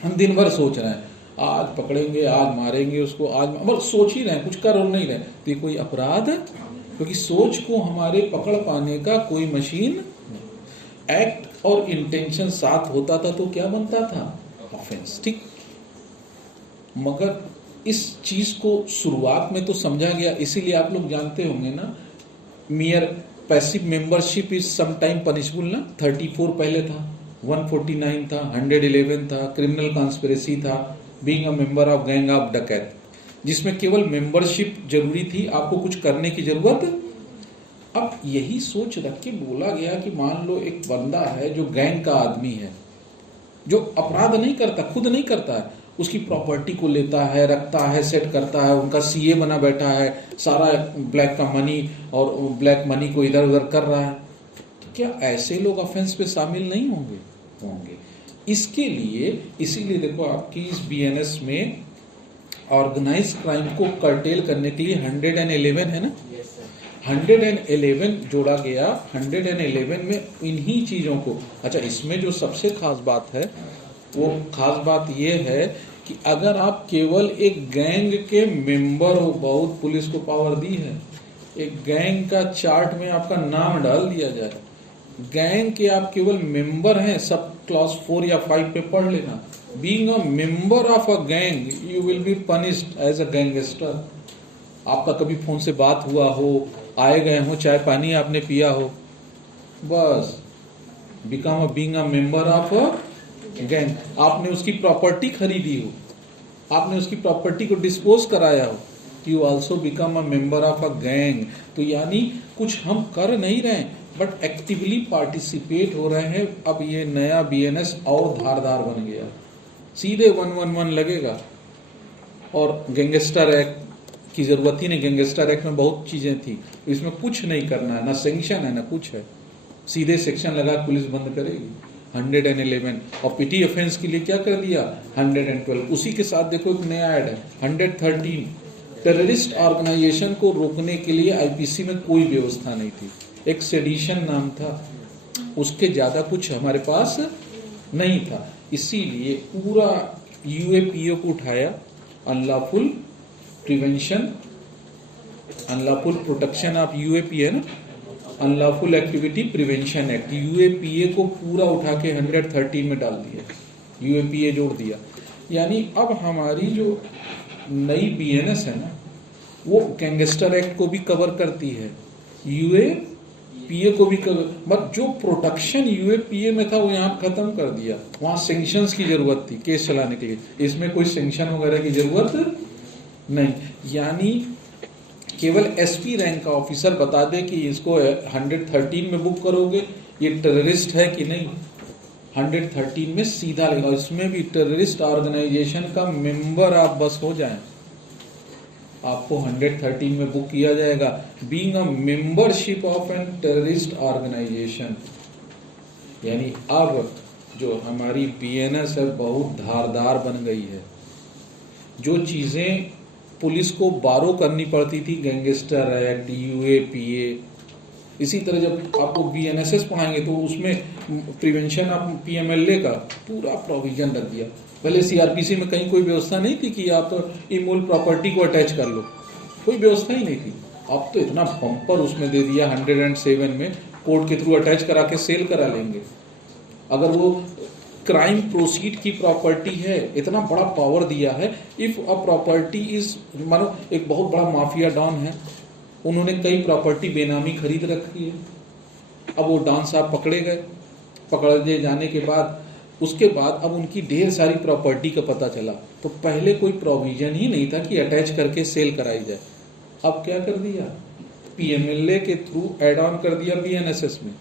हम दिन भर सोच रहे हैं आज पकड़ेंगे, आज मारेंगे उसको, आज मतलब सोच ही रहे हैं, कुछ कर और नहीं रहे, तो ये कोई अपराध है? क्योंकि सोच को हमारे पकड़ पाने का कोई मशीन नहीं। एक्ट और इंटेंशन साथ होता था तो क्या बनता था? ऑफेंस। ठीक, मगर इस चीज को शुरुआत में तो समझा गया, इसीलिए आप लोग जानते होंगे ना, mere passive membership is sometime punishable ना। 34 पहले था, 149 था, 111 था, क्रिमिनल कॉन्स्पिरेसी था, being a member of gang of dacoit, जिसमें केवल मेंबरशिप जरूरी थी, आपको कुछ करने की जरूरत। अब यही सोच रख के बोला गया कि मान लो एक बंदा है जो गैंग का आदमी है, जो अपराध नहीं करता, खुद नहीं करता है, उसकी प्रॉपर्टी को लेता है, रखता है, सेट करता है, उनका सीए बना बैठा है, सारा ब्लैक का मनी और ब्लैक मनी को इधर उधर कर रहा है, तो क्या ऐसे लोग ऑफेंस पे शामिल नहीं होंगे? होंगे। इसके लिए इसीलिए देखो आपकी इस बीएनएस में ऑर्गेनाइज क्राइम को कर्टेल करने के लिए 111 है ना, 111 जोड़ा गया। 111 में इन्हीं चीजों को, अच्छा इसमें जो सबसे खास बात है वो खास बात ये है कि अगर आप केवल एक गैंग के मेंबर हो, बहुत पुलिस को पावर दी है, एक गैंग का चार्ट में आपका नाम डाल दिया जाए, गैंग के आप केवल मेंबर हैं, सब क्लास 4 या 5 पे पढ़ लेना, being a member of a gang you will be punished as a gangster. आपका कभी फोन से बात हुआ हो, आए गए हो, चाय पानी आपने पिया हो, बस become being a member of a gang. आपने उसकी प्रॉपर्टी खरीदी हो, आपने उसकी प्रॉपर्टी को डिस्पोज कराया हो, you also become a member of a gang. तो यानी कुछ हम कर नहीं रहे बट एक्टिवली पार्टिसिपेट हो रहे हैं। अब ये नया बीएनएस और धारदार बन गया, सीधे 111 लगेगा और गैंगस्टर एक्ट की जरूरत ही नहीं। गैंगस्टर एक्ट में बहुत चीजें थी, इसमें कुछ नहीं करना है, ना सैंक्शन है ना कुछ है, सीधे सेक्शन लगा पुलिस बंद करेगी। 111 और पिटी ऑफेंस के लिए क्या कर दिया? 112। उसी के साथ देखो एक नया ऐड है 113, टेररिस्ट ऑर्गेनाइजेशन को रोकने के लिए आईपीसी में कोई व्यवस्था नहीं थी, एक सेडिशन नाम था, उसके ज्यादा कुछ हमारे पास नहीं था। इसीलिए पूरा यूएपीए को उठाया, unlawful prevention, unlawful protection of UAPA ना, unlawful activity prevention act, UAPA को पूरा उठा के 113 में डाल दिया, यूएपीए जोड़ दिया। यानी अब हमारी जो नई बीएनएस है ना, वो गैंगस्टर एक्ट को भी कवर करती है, यूएपीए को भी कवर, बट जो प्रोटेक्शन यूएपीए में था वो यहाँ खत्म कर दिया। वहां सैंक्शंस की जरूरत थी केस चलाने के लिए, इसमें कोई सैंक्शन वगैरह की जरूरत नहीं। यानी केवल एसपी रैंक का ऑफिसर बता दे कि इसको 113 में बुक करोगे, ये टेररिस्ट है कि नहीं, 113 में सीधा लगेगा। इसमें भी टेररिस्ट ऑर्गेनाइजेशन का मेंबर आप बस हो जाएं, आपको 113 में बुक किया जाएगा, being a membership of an terrorist organisation. यानी अब जो हमारी बीएनएस है बहुत धारदार बन गई है। जो चीजें पुलिस को बारो करनी पड़ती थी, गैंगस्टर एक्ट, यूएपीए, इसी तरह जब आपको बीएनएसएस पढ़ाएंगे तो उसमें प्रिवेंशन ऑफ पीएमएलए का पूरा प्रोविजन रख दिया। पहले सीआरपीसी में कहीं कोई व्यवस्था नहीं थी कि आप इमूल प्रॉपर्टी को अटैच कर लो, कोई व्यवस्था ही नहीं थी। अब तो इतना बम्पर उसमें दे दिया 107 में, कोर्ट के थ्रू अटैच करा के सेल करा लेंगे। अगर वो क्राइम प्रोसीड की प्रॉपर्टी है, इतना बड़ा पावर दिया है। इफ अ प्रॉपर्टी इज, मानो एक बहुत बड़ा माफिया डॉन है, उन्होंने कई प्रॉपर्टी बेनामी खरीद रखी है, अब वो डॉन साहब पकड़े गए, पकड़े जाने के बाद उसके बाद अब उनकी ढेर सारी प्रॉपर्टी का पता चला, तो पहले कोई प्रोविजन ही नहीं था कि अटैच करके सेल कराई जाए। अब क्या कर दिया, पीएमएलए के थ्रू एड ऑन कर दिया बीएनएसएस में,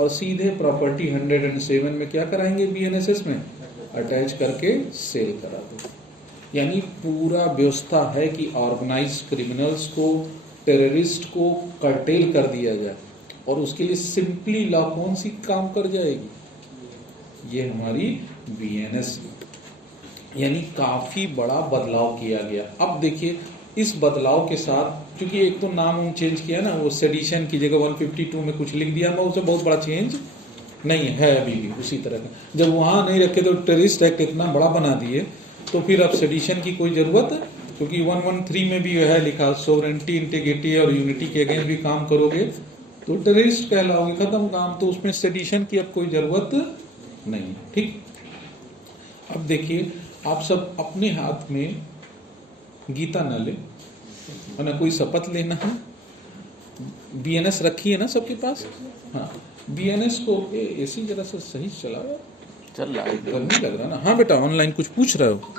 और सीधे प्रॉपर्टी 107 में क्या कराएंगे, बीएनएसएस में अटैच करके सेल करा दो। यानी पूरा व्यवस्था है कि ऑर्गेनाइज क्रिमिनल्स को टेररिस्ट को कर्टेल कर दिया जाए, और उसके लिए सिंपली लॉ कौन सी काम कर जाएगी? ये हमारी बीएनएस, यानी काफी बड़ा बदलाव किया गया। अब देखिए इस बदलाव के साथ, क्योंकि एक तो नाम चेंज किया ना, वो सेडिशन की जगह 152 में कुछ लिख दिया, मैं उससे बहुत बड़ा चेंज नहीं है अभी भी उसी तरह का। जब वहां नहीं रखे तो टेररिस्ट एक्ट इतना बड़ा बना दिए, तो फिर अब सेडिशन की कोई जरूरत, क्योंकि 113 में भी है लिखा, सोवरेनिटी, इंटीग्रिटी और यूनिटी के अगेंस्ट भी काम करोगे तो टेररिस्ट कहलाओगे, खत्म काम। तो उसमें सेडिशन की अब कोई जरूरत नहीं। ठीक, अब देखिए आप सब अपने हाथ में गीता न ले, है ना, कोई शपथ लेना है। बीएनएस रखी है ना सबके पास? हाँ, बीएनएस को एसी जरा से सही चला चल रहा है। गर्मी लग रहा ना। हाँ बेटा, ऑनलाइन कुछ पूछ रहे हो?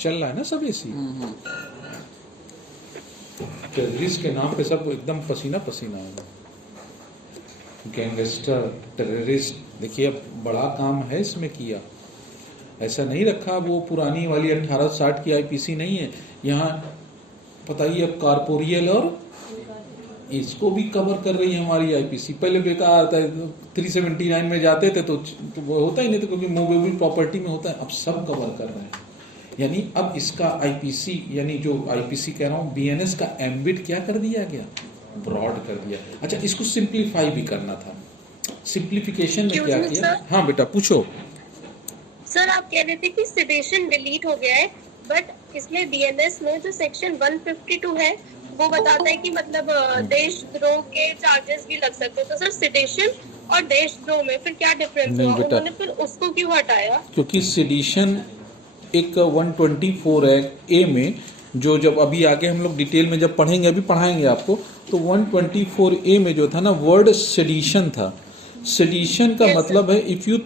चल रहा है ना सब एसी? टेररिस्ट के नाम पे सब एकदम पसीना पसीना है। गैंगस्टर, टेररिस्ट, देखिए अब बड़ा काम है इसमें किया, ऐसा नहीं रखा वो पुरानी वाली 1860 की आईपीसी नहीं है। यहाँ पता ही अब कारपोरियल और इसको भी कवर कर रही है हमारी आईपीसी। पहले बेकार था, 379 में जाते थे तो वो होता ही नहीं था, क्योंकि मूवेबल प्रॉपर्टी में होता है। अब सब कवर कर रहे हैं, यानी अब इसका आईपीसी, यानी जो आईपीसी कह रहा हूँ, बीएनएस का एम्बिट क्या कर दिया गया? ब्रॉड कर दिया। अच्छा, इसको सिंप्लीफाई भी करना था। सिंप्लीफिकेशन में क्या किया? हाँ बेटा पूछो। सर आप कह रहे थे कि सेडेशन डिलीट हो गया है, बट इसमें बीएनएस में जो सेक्शन 152 है वो बताता है कि मतलब देशद्रोह के चार्जेस भी लग सकते हैं। तो सर सेडेशन और देशद्रोह में फिर क्या डिफरेंस हुआ? उन्होंने फिर उसको क्यों हटाया? क्योंकि सेडिशन एक 124 है ए में, जो जब अभी आगे हम लोग डिटेल में जब पढ़ेंगे, अभी पढ़ाएंगे आपको, तो 124 ए में जो था ना, वर्ड सेडिशन था। सेडिशन का मतलब है इफ यू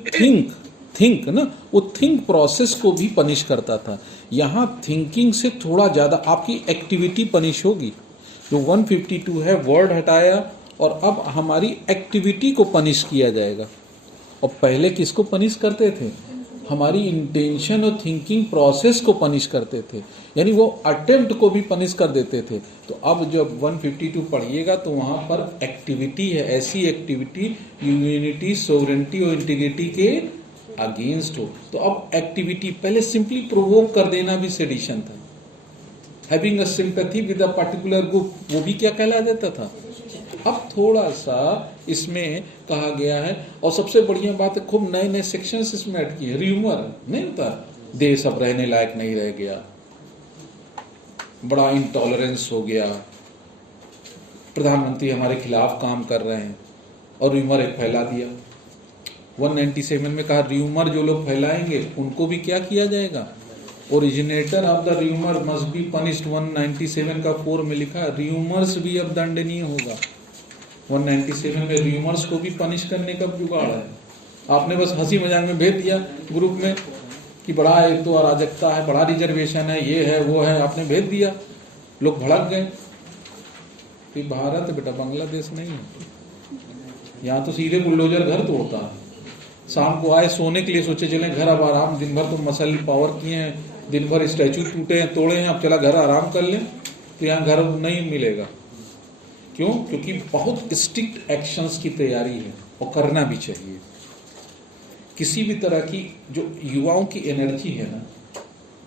थिंक ना, वो थिंक प्रोसेस को भी पनिश करता था। यहाँ थिंकिंग से थोड़ा ज्यादा आपकी एक्टिविटी पनिश होगी। जो 152 है वर्ड हटाया, और अब हमारी एक्टिविटी को पनिश किया जाएगा। और पहले किसको पनिश करते थे? हमारी इंटेंशन और थिंकिंग प्रोसेस को पनिश करते थे, यानी वो अटेम्प्ट को भी पनिश कर देते थे। तो अब जब 152 पढ़िएगा तो वहां पर एक्टिविटी है, ऐसी एक्टिविटी यूनिटी, सोवरेनिटी और इंटीग्रिटी के अगेंस्ट हो। तो अब एक्टिविटी, पहले सिंपली प्रोवोक कर देना भी सेडिशन था। Having a sympathy with a particular group, वो भी क्या कहला जाता था? अब थोड़ा सा इसमें कहा गया है, और सबसे बढ़िया बात है, खूब नए नए सेक्शंस इसमें ऐड किए। र्यूमर नहीं होता, देश अब रहने लायक नहीं रह गया, बड़ा इंटॉलरेंस हो गया, प्रधानमंत्री हमारे खिलाफ काम कर रहे हैं, और र्यूमर एक फैला दिया। 197 में कहा र्यूमर जो लोग फैलाएंगे उनको भी क्या किया जाएगा? Originator of the rumour must be punished. 197 का 4 में लिखा र्यूमर्स भी अब दंडनीय होगा। 197 में र्यूमर्स को भी पनिश करने का जुगाड़ है। आपने बस हंसी मजाक में भेज दिया ग्रुप में कि बड़ा एक तो अराजकता है, बड़ा रिजर्वेशन है, ये है वो है, आपने भेज दिया, लोग भड़क गए। तो भारत बेटा बांग्लादेश नहीं है, यहाँ तो सीधे बुलडोजर घर तोड़ता है। शाम को आए सोने के लिए, सोचे चले घर अब आराम, दिन भर तो मसल पावर किए हैं, दिन भर स्टैचू टूटे हैं, तोड़े हैं, अब चला घर आराम कर लें, तो यहाँ घर नहीं मिलेगा। क्यों? क्योंकि बहुत स्ट्रिक्ट एक्शंस की तैयारी है, और करना भी चाहिए। किसी भी तरह की जो युवाओं की एनर्जी है ना,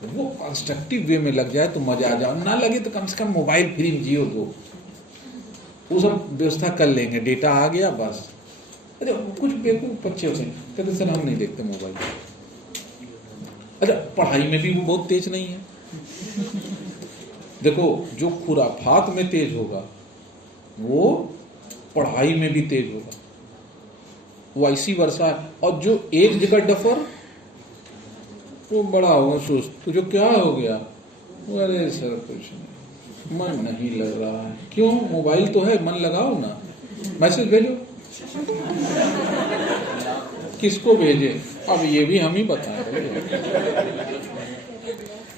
वो कंस्ट्रक्टिव वे में लग जाए तो मजा आ जाए, ना लगे तो कम से कम मोबाइल फ्री जियो दो, वो सब व्यवस्था कर लेंगे। डेटा आ गया बस। अरे कुछ बेवकूफ बच्चे होते हैं, कहते सर हम नहीं देखते मोबाइल। अच्छा, पढ़ाई में भी वो बहुत तेज नहीं है। देखो, जो खुराफात में तेज होगा वो पढ़ाई में भी तेज होगा, वाइसी वर्षा। और जो एक जगह डफर, वो बड़ा होगा सुस्त। तो जो क्या हो गया, अरे सर कुछ नहीं, मन नहीं लग रहा है। क्यों? मोबाइल तो है, मन लगाओ ना, मैसेज भेजो। किसको भेजे? अब ये भी हम ही बताएं।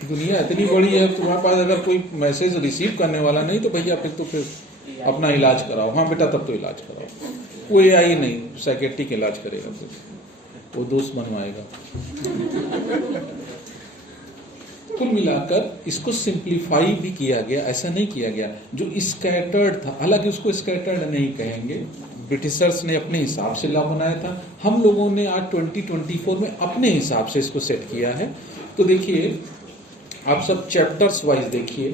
दुनिया इतनी बड़ी है, तुम्हारे पास अगर कोई मैसेज रिसीव करने वाला नहीं तो भैया फिर अपना इलाज कराओ। हाँ बेटा, तब तो इलाज कराओ। वो AI नहीं, साइकेट्रिक इलाज करेगा, फिर वो दोस्त बनवाएगा। कुल मिलाकर इसको सिंप्लीफाई भी किया गया, ऐसा नहीं किया गया जो स्कैटर्ड था। हालांकि उसको स्कैटर्ड नहीं कहेंगे, ब्रिटिशर्स ने अपने हिसाब से लॉ बनाया था, हम लोगों ने आज 2024 में अपने हिसाब से इसको सेट किया है। तो देखिए आप सब चैप्टर्स वाइज देखिए,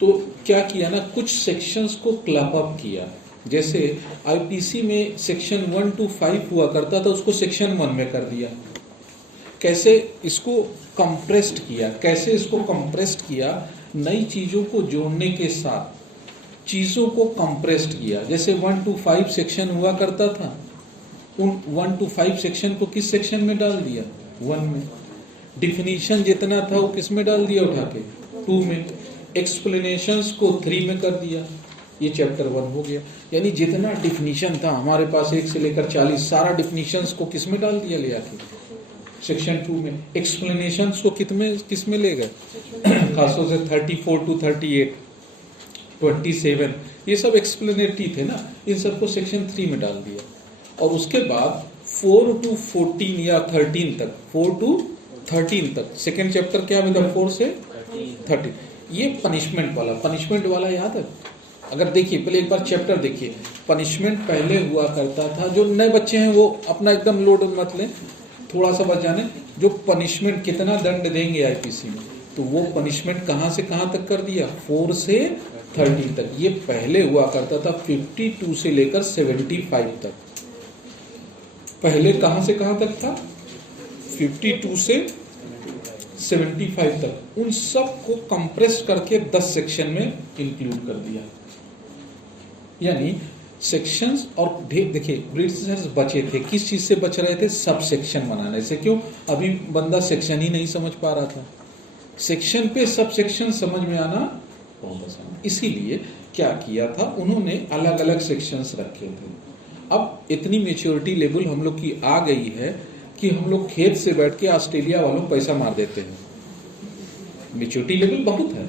तो क्या किया ना, कुछ सेक्शंस को क्लब अप किया। जैसे आईपीसी में सेक्शन 1 to 5 हुआ करता था, उसको सेक्शन 1 में कर दिया। कैसे इसको कंप्रेस्ड किया, कैसे इसको कंप्रेस्ड किया, नई चीजों को जोड़ने के साथ चीजों को कंप्रेस्ड किया। जैसे 1 to 5 सेक्शन हुआ करता था, उन 1 to 5 सेक्शन को किस सेक्शन में डाल दिया, 1 में। डिफिनीशन जितना था वो किस में डाल दिया, उठा के 2 में। एक्सप्लेनेशंस को 3 में कर दिया, ये चैप्टर 1 हो गया। यानी जितना डिफिनीशन था हमारे पास 1 से लेकर 40, सारा डिफिनीशंस को किस में डाल दिया, ले आके सेक्शन 2 में। एक्सप्लेनेशंस को किस में ले गए, खासतौर से 34 to 38, 27, ये सब एक्सप्लेनेटरी थे ना, इन सबको सेक्शन 3 में डाल दिया। और उसके बाद 4 to 14 या 13 तक, 4 to 13 तक सेकेंड चैप्टर क्या मतलब 4 से 13, ये पनिशमेंट वाला याद है। अगर देखिए पहले एक बार चैप्टर देखिए, पनिशमेंट पहले हुआ करता था, जो नए बच्चे हैं वो अपना एकदम लोड मत लें, थोड़ा सा बच जाने, जो पनिशमेंट कितना दंड देंगे आईपीसी में, तो वो पनिशमेंट कहां से कहां तक कर दिया, 4 से 13 तक। ये पहले हुआ करता था 52 से लेकर 75 तक। पहले कहां से कहां तक था, 52 से 75 तक। उन सब को कंप्रेस करके 10 सेक्शन में इंक्लूड कर दिया। यानी सेक्शंस, और देखिए ब्रिटिशर्स बचे थे, किस चीज से बच रहे थे, सब सेक्शन बनाने से। क्यों, अभी बंदा सेक्शन ही नहीं समझ पा रहा था, सेक्शन पे सब सेक्शन समझ में आना बहुत आसान। इसीलिए क्या किया था, उन्होंने अलग अलग सेक्शंस रखे थे। अब इतनी मेच्योरिटी लेवल हम लोग की आ गई है कि हम लोग खेत से बैठ के ऑस्ट्रेलिया वालों को पैसा मार देते हैं। मेच्योरिटी लेवल बहुत है,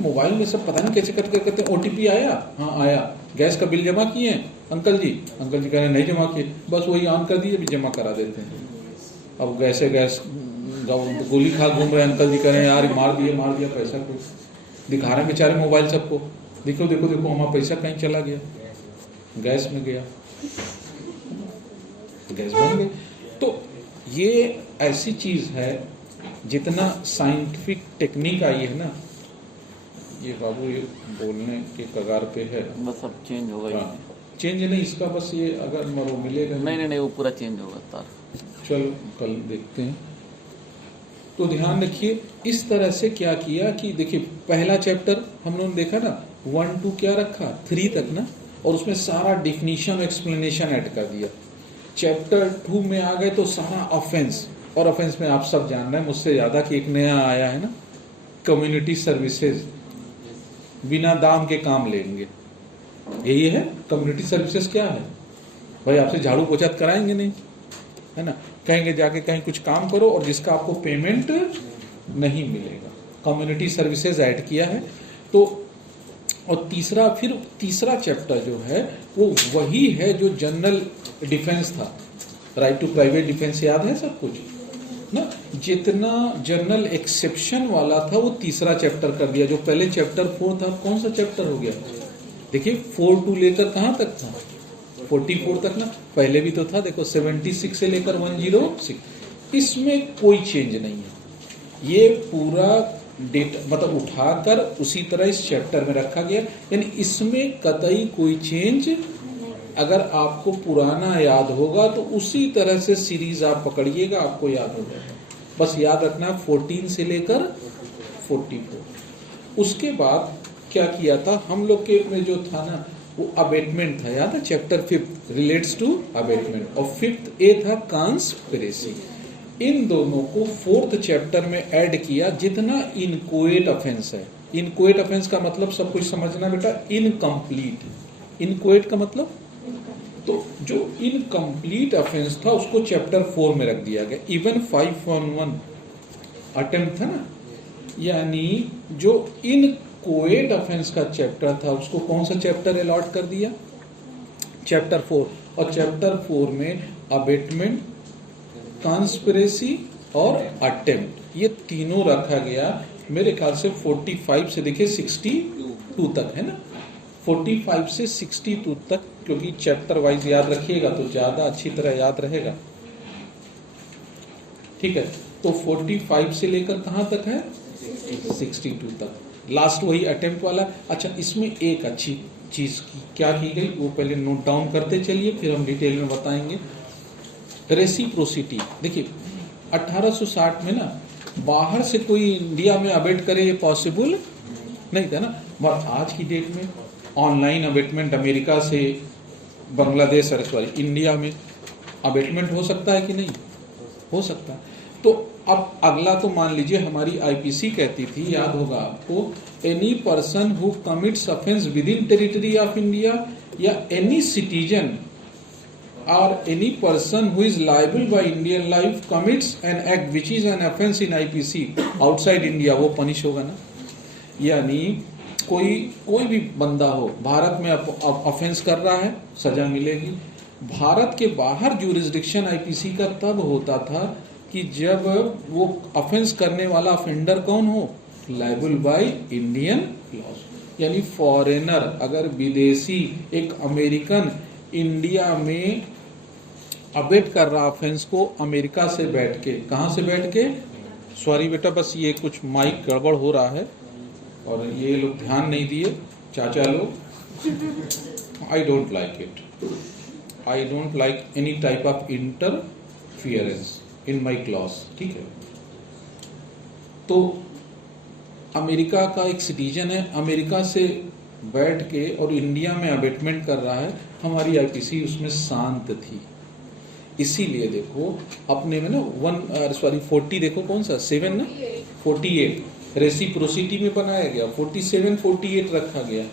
मोबाइल में सब पता नहीं कैसे करते करते, ओटीपी आया, हाँ आया, गैस का बिल जमा किए अंकल जी कह रहे नहीं जमा किए, बस वही ऑन कर दिए, जमा करा देते हैं। अब गैस गोली खा घूम रहे अंकल जी, कह रहे हैं यार मार दिया पैसा, कुछ दिखा रहे हैं बेचारे मोबाइल सबको, देखो देखो देखो हमारा पैसा कहीं चला गया, गैस में गया, गैस बन गई। तो ये ऐसी चीज है, जितना साइंटिफिक टेक्निक आई है ना, ये बाबू ये बोलने के कगार पे है, बस अब चेंज होगा। हाँ, चेंज नहीं इसका, बस ये अगर मरो मिलेगा नहीं वो पूरा चेंज होगा तार। चलो कल देखते हैं। तो ध्यान रखिए, इस तरह से क्या किया कि देखिए पहला चैप्टर हम लोगों ने देखा ना, 1 to क्या रखा, 3 तक ना, और उसमें सारा डिफिनीशन एक्सप्लेनेशन ऐड कर दिया। चैप्टर 2 में आ गए तो सारा ऑफेंस, और ऑफेंस में आप सब जान रहे हैं मुझसे ज्यादा कि एक नया आया है ना, कम्युनिटी सर्विसेज, बिना दाम के काम लेंगे, यही है कम्युनिटी सर्विसेज। क्या है भाई, आपसे झाड़ू पोछा कराएंगे नहीं, है ना, कहेंगे जाके कहीं कुछ काम करो और जिसका आपको पेमेंट नहीं मिलेगा। कम्युनिटी सर्विसेज ऐड किया है। तो और तीसरा चैप्टर जो है वो वही है जो जनरल डिफेंस था, राइट टू प्राइवेट डिफेंस, याद है सब कुछ ना। जितना जनरल एक्सेप्शन वाला था वो तीसरा चैप्टर कर दिया। जो पहले चैप्टर 4 था, कौन सा चैप्टर हो गया, देखिए 4 to लेकर कहां तक था, 44 तक ना, पहले भी तो था, देखो 76 से लेकर 106। इसमें कोई चेंज नहीं है, ये पूरा डेटा मतलब उठाकर उसी तरह इस चैप्टर में रखा गया। यानी इसमें कतई कोई चेंज, अगर आपको पुराना याद होगा तो उसी तरह से सीरीज आप पकड़िएगा, आपको याद हो जाएगा। बस याद रखना 14 से लेकर 44। उसके बाद क्या किया था हम लोग के में जो था ना, वो अबेटमेंट था, याद है, चैप्टर 5 रिलेट्स टू अबेटमेंट, और 5th ए था कॉन्स्पिरेसी। इन दोनों को 4th चैप्टर में ऐड किया। जितना इनकोएट ऑफेंस है, इनकोएट ऑफेंस का मतलब सब कुछ समझना बेटा, इनकम्प्लीट। इनकोएट का मतलब, तो जो इनकम्प्लीट ऑफेंस था उसको चैप्टर 4 में रख दिया गया। इवन 511 अटेम्प्ट था ना, यानी जो इनकोएट ऑफेंस का चैप्टर था उसको कौन सा चैप्टर अलॉट कर दिया, चैप्टर 4। और चैप्टर 4 में अबेटमेंट, कॉन्स्पिरेसी और अटेम्प्ट, ये तीनों रखा गया मेरे ख्याल से 45 से देखिए 62 तक है ना, 45 से 62 तक, क्योंकि चैप्टर वाइज याद रखिएगा तो ज्यादा अच्छी तरह याद रहेगा। ठीक है, तो 45 से लेकर कहां तक है, 62 तक, लास्ट वही अटेम्प्ट वाला। अच्छा, इसमें एक अच्छी चीज क्या की गई वो पहले नोट डाउन करते चलिए, फिर हम डिटेल में बताएंगे। रेसिप्रोसिटी, देखिए 1860 में ना बाहर से कोई इंडिया में अबेट करे ये पॉसिबल नहीं था ना, मगर आज की डेट में ऑनलाइन अबेटमेंट अमेरिका से बांग्लादेश सॉरी इंडिया में अबेटमेंट हो सकता है कि नहीं हो सकता है। तो अब अगला तो मान लीजिए हमारी आईपीसी कहती थी, याद होगा आपको, any person who commits offence within territory of India या any citizen or any person who is liable by Indian life commits an act which is an offence in IPC outside India, वो punish होगा ना। यानी कोई भी बंदा हो भारत में ऑफेंस कर रहा है, सजा मिलेगी। भारत के बाहर ज्यूरिसडिक्शन आईपीसी का तब होता था कि जब वो ऑफेंस करने वाला ऑफेंडर कौन हो, लाइबल बाय इंडियन लॉज। यानी फॉरेनर, अगर विदेशी एक अमेरिकन इंडिया में अबेट कर रहा ऑफेंस को अमेरिका से बैठ के, कहां से बैठ के, सॉरी बेटा बस ये कुछ माइक गड़बड़ हो रहा है और ये लोग ध्यान नहीं दिए चाचा लोग। I don't like it, I don't like any type of interference in my clause. ठीक है, तो अमेरिका का एक सिटीजन है, अमेरिका से बैठ के और इंडिया में अबेटमेंट कर रहा है, हमारी आईपीसी उसमें शांत थी। इसीलिए देखो अपने में ना 40 देखो कौन सा 7 ना 48 रेसिप्रोसिटी में बनाया गया, 47 48 रखा गया।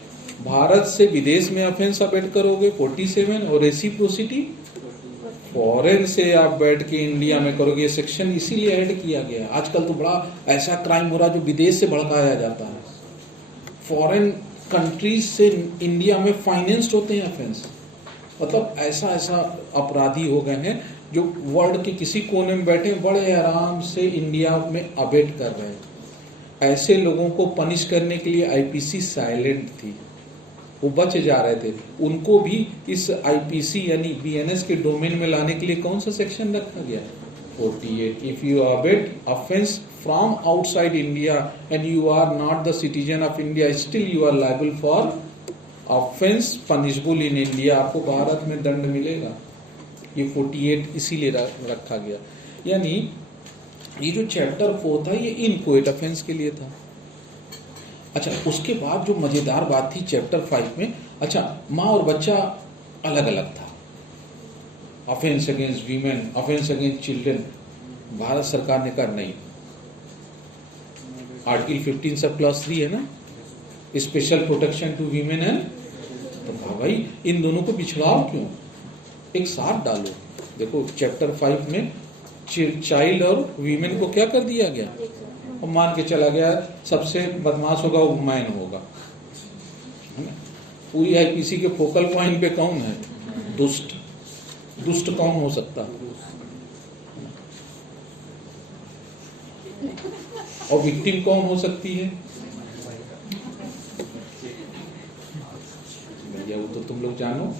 भारत से विदेश में ऑफेंस अबेट करोगे 47, और रेसिप्रोसिटी फॉरेन से आप बैठ के इंडिया में करोगे, ये सेक्शन इसीलिए ऐड किया गया। आजकल तो बड़ा ऐसा क्राइम हो रहा है जो विदेश से भड़काया जाता है, फॉरेन कंट्रीज से इंडिया में फाइनेंस्ड होते हैं ऑफेंस। मतलब ऐसा अपराधी हो गए हैं जो वर्ल्ड के किसी कोने में बैठे बड़े आराम से इंडिया में अबेट कर रहे हैं। ऐसे लोगों को पनिश करने के लिए आईपीसी साइलेंट थी, वो बच जा रहे थे। उनको भी इस आईपीसी यानी बीएनएस के डोमेन में लाने के लिए कौन सा सेक्शन रखा गया, 48। If you abet offence from outside India and you are not the citizen of India, still you are liable for offence punishable in India, आपको भारत में दंड मिलेगा। ये 48 इसीलिए रखा गया। यानी ये जो चैप्टर 4 था ये इनकोएट ऑफेंस के लिए था। अच्छा, उसके बाद जो मजेदार बात थी चैप्टर 5 में, अच्छा माँ और बच्चा अलग अलग था, offence against women, offence against children. Bharat सरकार ने कहा नहीं, आर्टिकल 15 सब क्लॉज 3 है ना, स्पेशल प्रोटेक्शन टू वीमेन है, तो भाई इन दोनों को बिछड़ाओ क्यों, एक साथ डालो। देखो चैप्टर 5 में चाइल्ड और वीमेन को क्या कर दिया गया, और मान के चला गया सबसे बदमाश होगा वो मैन होगा। पूरी आईपीसी के फोकल पॉइंट पे कौन है, दुष्ट। दुष्ट कौन हो सकता है, और विक्टिम कौन हो सकती है, भैया वो तो तुम लोग जानो।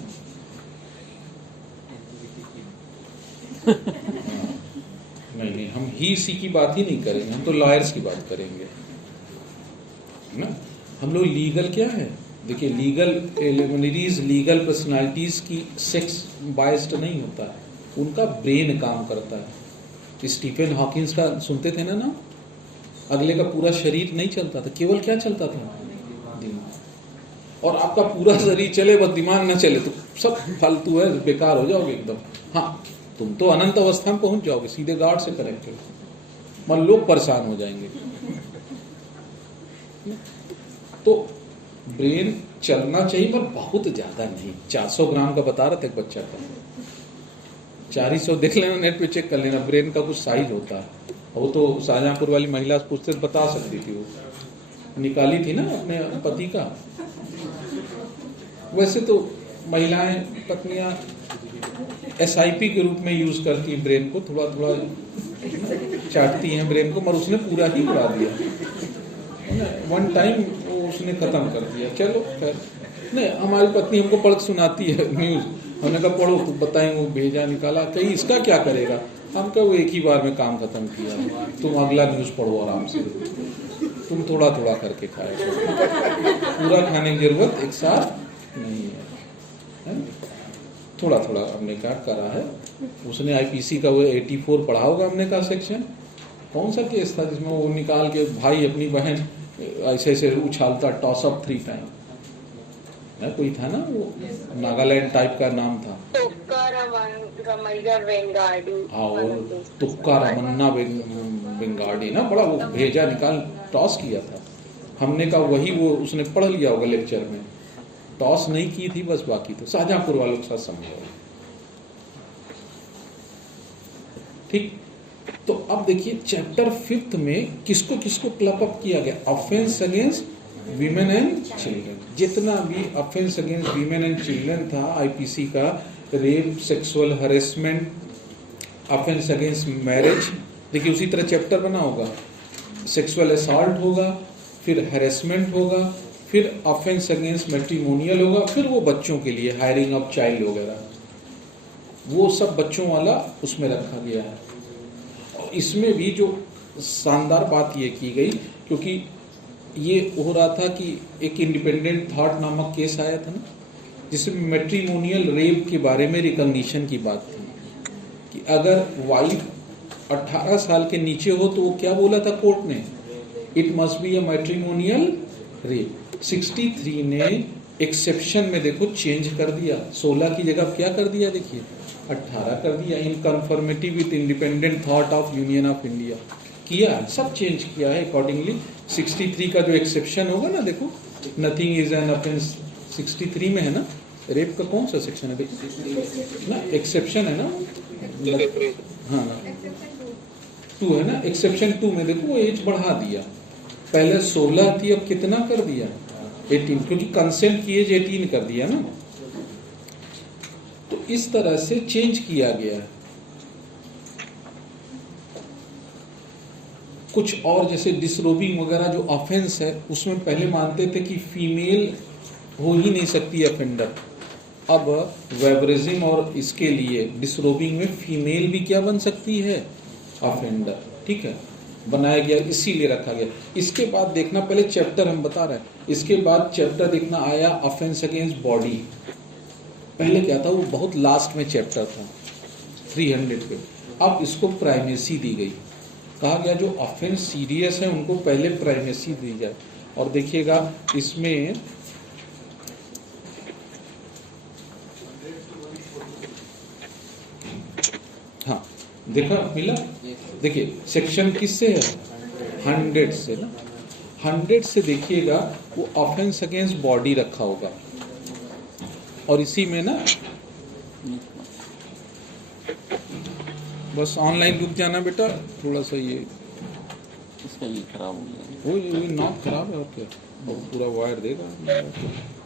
नहीं, हम ही सी की बात ही नहीं करेंगे, हम तो लॉयर्स की बात करेंगे ना। हम लोग लीगल क्या है, देखिए लीगल एलिमेंटरीज, लीगल पर्सनालिटीज की सेक्स बायस्ड नहीं होता है, उनका ब्रेन काम करता है। स्टीफन हॉकिंस का सुनते थे ना, अगले का पूरा शरीर नहीं चलता था, केवल क्या चलता था, दिमाग। और आपका पूरा शरीर चले बस दिमाग न चले तो सब फालतू है, बेकार हो जाओगे एकदम। हाँ, तुम तो अनंत अवस्था में पहुंच जाओगे, सीधे गार्ड से कनेक्टेड, मन लोग परेशान हो जाएंगे। तो ब्रेन चलना चाहिए पर बहुत ज्यादा नहीं। 400 ग्राम का बता रहे थे एक बच्चा का, 400 देख लेना, नेट पे चेक कर लेना, ब्रेन का कुछ साइज होता है। वो तो शाहजहांपुर वाली महिला पूछते बता सकती थी, वो निकाली थी ना अपने पति का। वैसे तो महिलाएं पत्नियां SIP के रूप में यूज करती है ब्रेन को, थोड़ा थोड़ा चाटती हैं ब्रेन को, मगर उसने पूरा ही उड़ा दिया, वन टाइम उसने खत्म कर दिया। चलो खैर, नहीं हमारी पत्नी हमको पढ़ सुनाती है न्यूज़, हमने कहा पढ़ो तो बताएं, वो भेजा निकाला, कहीं इसका क्या करेगा, हम कहा वो एक ही बार में काम खत्म किया, तुम अगला न्यूज़ पढ़ो आराम से, तुम थोड़ा थोड़ा करके खाए, पूरा खाने की जरूरत एक साथ नहीं है, थोड़ा थोड़ा हमने क्या करा है। उसने आईपीसी का वो 84 पढ़ा होगा हमने कहा सेक्शन, कौन सा केस था जिसमें वो निकाल के भाई अपनी बहन ऐसे ऐसे उछालता, टॉस अप 3 टाइम ना, कोई था ना वो नागालैंड टाइप का नाम था, और तुक्का रमन्ना बेंगाड़ी ना, बड़ा वो भेजा निकाल टॉस किया था। हमने कहा वही वो उसने पढ़ लिया होगा लेक्चर में, टॉस नहीं की थी बस, बाकी तो शाहजहांपुर वालों के साथ समझा। ठीक, तो अब देखिए चैप्टर 5 में किसको किसको क्लब अप किया गया, offence against women and children. जितना भी offence against women and children था आईपीसी का, rape, sexual harassment, offence against marriage, देखिए उसी तरह चैप्टर बना होगा, सेक्सुअल असॉल्ट होगा, फिर हैरेसमेंट होगा, फिर ऑफेंस अगेंस्ट मैट्रिमोनियल होगा, फिर वो बच्चों के लिए हायरिंग ऑफ चाइल्ड वगैरह, वो सब बच्चों वाला उसमें रखा गया है। और इसमें भी जो शानदार बात ये की गई, क्योंकि ये हो रहा था कि एक इंडिपेंडेंट थॉट नामक केस आया था ना, जिसमें मैट्रिमोनियल रेप के बारे में रिकॉग्निशन की बात थी कि अगर वाइफ 18 साल के नीचे हो तो वो क्या बोला था कोर्ट ने, it must be a matrimonial rape. 63 ने एक्सेप्शन में देखो चेंज कर दिया, 16 की जगह क्या कर दिया, देखिए 18 कर दिया, in confirmative with independent thought of union of India किया, सब चेंज किया है अकॉर्डिंगली। 63 का जो एक्सेप्शन होगा ना, देखो नथिंग इज एन ऑफेंस, 63 में है ना, रेप का कौन सा सेक्शन है देखो ना, एक्सेप्शन है ना, हाँ ना 2 है ना, एक्सेप्शन 2 में देखो एज बढ़ा दिया, पहले 16 थी अब कितना कर दिया 18, क्योंकि कंसेंट की एज 18 कर दिया ना, तो इस तरह से चेंज किया गया है। कुछ और जैसे डिसरोबिंग वगैरह जो ऑफेंस है, उसमें पहले मानते थे कि फीमेल हो ही नहीं सकती ऑफेंडर, अब वेबरिज्म और इसके लिए डिसरोबिंग में फीमेल भी क्या बन सकती है ऑफेंडर, ठीक है, बनाया गया, इसीलिए रखा गया। इसके बाद देखना, पहले चैप्टर हम बता रहे हैं, इसके बाद चैप्टर देखना आया ऑफेंस अगेंस्ट बॉडी। पहले क्या था, वो बहुत लास्ट में चैप्टर था 300 पे, अब इसको प्राइमेसी दी गई, कहा गया जो ऑफेंस सीरियस है उनको पहले प्राइमेसी दी जाए। और देखिएगा इसमें हाँ देखा मिला, देखिए सेक्शन किससे है 100 से ना, 100 से देखिएगा वो ऑफेंस अगेंस्ट बॉडी रखा होगा, और इसी में ना बस ऑनलाइन रुक जाना बेटा, थोड़ा सा ये इसका ये खराब हो गया, वो नाक खराब है और क्या, और पूरा वायर देगा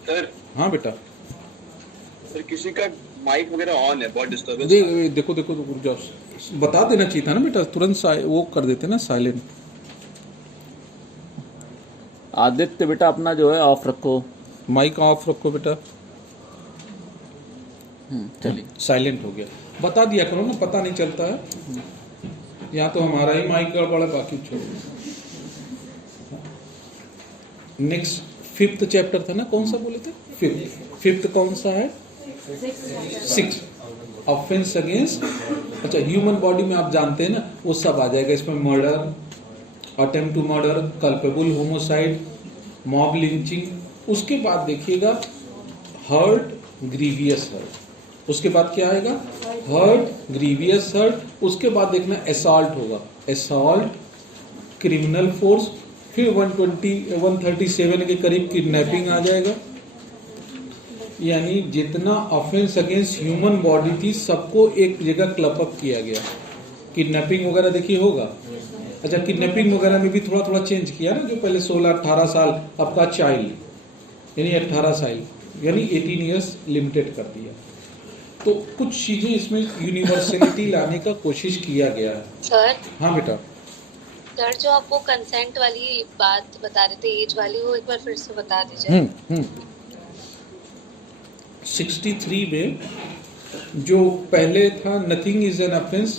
सर। हाँ बेटा सर किसी का माइक वगैरह ऑन है, बहुत डिस्टर्बेंस देखो देखो रुक जाओ, बता देना चाहिए था ना बेटा, तुरंत वो कर देते ना साइलेंट। आदित्य बेटा अपना जो है ऑफ रखो, माइक ऑफ रखो बेटा, चलिए साइलेंट हो गया, बता दिया करो ना, पता नहीं चलता है, यहाँ तो हमारा ही माइक गड़बड़ है, बाकी छोड़ो। नेक्स्ट 5th चैप्टर था ना, कौन सा बोले थे 5th कौन सा है 6 ऑफेंस अगेंस्ट, अच्छा ह्यूमन बॉडी में आप जानते हैं ना, वो सब आ जाएगा इसमें, murder, attempt to murder, culpable homicide, mob lynching. उसके बाद देखिएगा हर्ट, ग्रीवियस हर्ट, उसके बाद क्या आएगा हर्ट, ग्रीवियस हर्ट, उसके बाद देखना असॉल्ट होगा, असॉल्ट, क्रिमिनल फोर्स, फिर 137 के करीब किडनैपिंग आ जाएगा। यानी जितना ऑफेंस अगेंस्ट ह्यूमन बॉडी थी सबको एक जगह क्लब अप किया गया। किडनैपिंग वगैरह देखिए होगा, अच्छा किडनैपिंग वगैरह में भी थोड़ा थोड़ा चेंज किया ना, जो पहले 16-18 साल, आपका चाइल्ड यानी 18 साल यानी 18 ईयर्स लिमिटेड कर दिया। तो कुछ चीजें इसमें यूनिवर्सलिटी लाने का कोशिश किया गया है। सर हाँ बेटा सर जो आप वो कंसेंट वाली बात बता रहे थे एज वाली, वो एक बार फिर से बता दीजिए। 63 में जो पहले था nothing is an offence,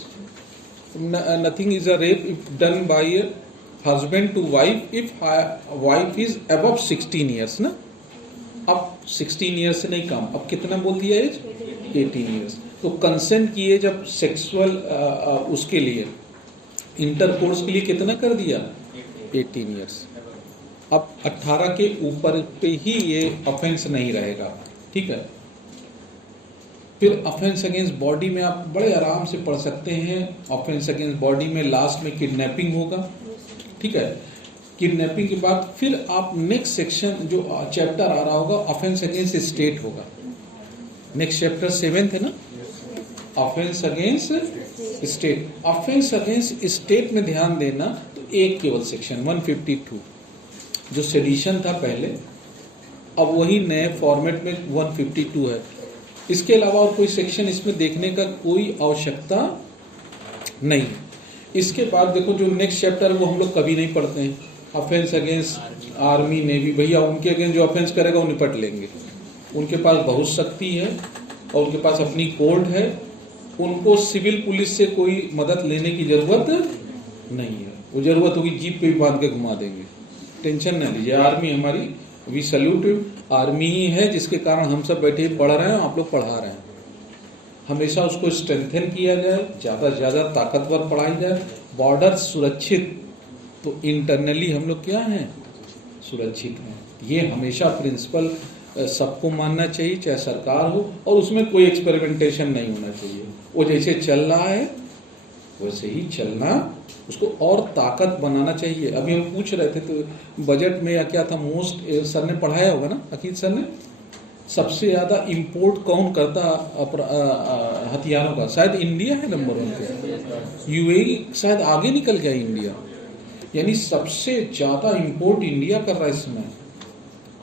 nothing is a rape if done by husband to wife if wife is above 16 years ना। अब 16 ईयर्स से नहीं कम, अब कितना बोल दिया एज? 18 ईयर्स। तो कंसेंट की एज अब सेक्सुअल उसके लिए इंटरकोर्स के लिए कितना कर दिया? 18 ईयर्स। अब 18 के ऊपर पे ही ये ऑफेंस नहीं रहेगा, ठीक है। फिर ऑफेंस अगेंस्ट बॉडी में आप बड़े आराम से पढ़ सकते हैं। ऑफेंस अगेंस्ट बॉडी में लास्ट में किडनैपिंग होगा, ठीक है। किडनैपिंग के बाद फिर आप नेक्स्ट सेक्शन जो चैप्टर आ रहा होगा ऑफेंस अगेंस्ट स्टेट होगा। नेक्स्ट चैप्टर 7th है ना, offence against state. Offence against state में ध्यान देना तो एक केवल सेक्शन 152 जो सेडिशन था पहले, अब वही नए फॉर्मेट में 152 है। इसके अलावा और कोई सेक्शन इसमें देखने का कोई आवश्यकता नहीं। इसके बाद देखो जो नेक्स्ट चैप्टर है वो हम लोग कभी नहीं पढ़ते हैं। ऑफेंस अगेंस्ट आर्मी नेवी, भैया उनके अगेंस्ट जो ऑफेंस करेगा वो निपट लेंगे। उनके पास बहुत शक्ति है और उनके पास अपनी कोर्ट है, उनको सिविल पुलिस से कोई मदद लेने की जरूरत नहीं है। वो जरूरत होगी जीप पे भी बांध के घुमा देंगे, टेंशन न लीजिए। आर्मी हमारी, वी सल्यूट आर्मी ही है जिसके कारण हम सब बैठे पढ़ रहे हैं, आप लोग पढ़ा रहे हैं। हमेशा उसको स्ट्रेंथन किया जाए, ज़्यादा से ज़्यादा ताकतवर पढ़ाई जाए। बॉर्डर सुरक्षित तो इंटरनली हम लोग क्या हैं? सुरक्षित हैं। ये हमेशा प्रिंसिपल सबको मानना चाहिए, चाहे सरकार हो, और उसमें कोई एक्सपेरिमेंटेशन नहीं होना चाहिए। वो जैसे चल रहा है वैसे ही चलना, उसको और ताकत बनाना चाहिए। अभी हम पूछ रहे थे तो बजट में या क्या था, मोस्ट सर ने पढ़ाया होगा ना, अकीद सर ने, सबसे ज्यादा इंपोर्ट कौन करता हथियारों का? शायद इंडिया है नंबर 1 पे। यूएई शायद आगे निकल गया इंडिया, यानी सबसे ज्यादा इंपोर्ट इंडिया कर रहा है इस समय।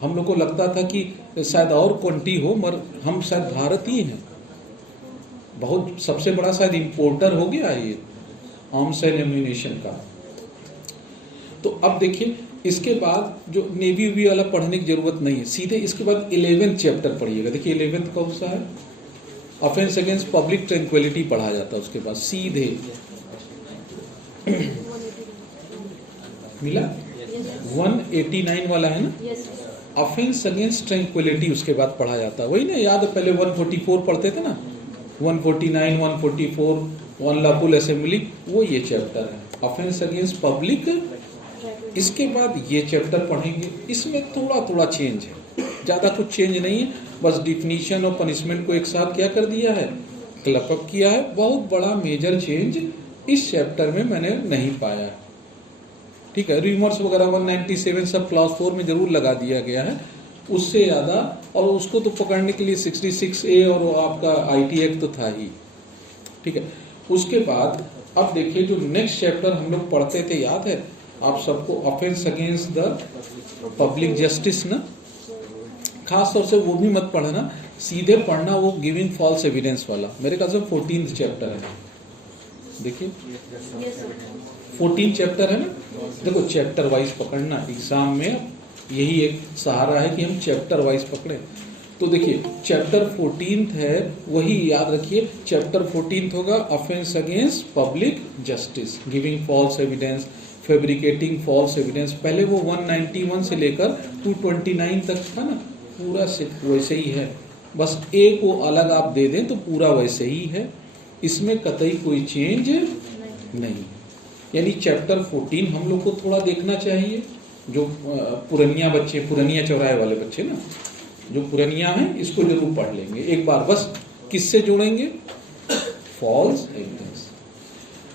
हम लोग को लगता था कि शायद और कंट्री हो, मगर हम शायद भारतीय हैं। बहुत सबसे बड़ा शायद इंपोर्टर हो गया ये आर्म्स एंड एम्यूनिशन का। तो अब देखिए इसके बाद जो नेवी वी वाला पढ़ने की जरूरत नहीं है, सीधे इसके बाद 11th चैप्टर पढ़िएगा। देखिए 11th कौन सा है? ऑफेंस अगेंस्ट पब्लिक ट्रैंक्विलिटी पढ़ा जाता है। उसके बाद सीधे मिला 189 वाला है ना, ऑफेंस अगेंस्ट ट्रैंक्विलिटी उसके बाद पढ़ा जाता है। वही ना, याद है पहले 144 पढ़ते थे ना, 149, 144 अनलॉफुल असेंबली, वो ये चैप्टर है ऑफेंस अगेंस्ट पब्लिक। इसके बाद ये चैप्टर पढ़ेंगे, इसमें थोड़ा थोड़ा चेंज है, ज़्यादा कुछ चेंज नहीं है, बस डिफिनीशन और पनिशमेंट को एक साथ क्या कर दिया है, क्लबअप किया है। बहुत बड़ा मेजर चेंज इस चैप्टर में मैंने नहीं पाया है, ठीक है। रिमर्स वगैरह 197 सब क्लास 4 में जरूर लगा दिया गया है, उससे ज़्यादा, और उसको तो पकड़ने के लिए 66A और आपका IT एक्ट तो था ही, ठीक है। उसके बाद अब देखिए जो नेक्स्ट चैप्टर हम लोग पढ़ते थे, याद है आप सबको, offence against the public justice ना। खास तौर से वो भी मत पढ़ना, सीधे पढ़ना वो गिविंग फॉल्स एविडेंस वाला, मेरे ख्याल से 14th चैप्टर है। देखिए 14 चैप्टर है ना, देखो चैप्टर वाइज पकड़ना, एग्जाम में यही एक सहारा है कि हम चैप्टर वाइज पकड़े। तो देखिए चैप्टर 14th है, वही याद रखिए, चैप्टर 14th होगा offence against public justice, giving false evidence, fabricating false evidence. पहले वो 191 से लेकर 229 तक था ना, पूरा वैसे ही है, बस एक वो अलग आप दे दें तो पूरा वैसे ही है, इसमें कतई कोई चेंज नहीं। यानी चैप्टर 14 हम लोग को थोड़ा देखना चाहिए, जो पुरनिया बच्चे, पुरनिया चौराहे वाले बच्चे ना, जो पुरनिया हैं, इसको जरूर पढ़ लेंगे एक बार। बस किससे जोड़ेंगे? False evidence.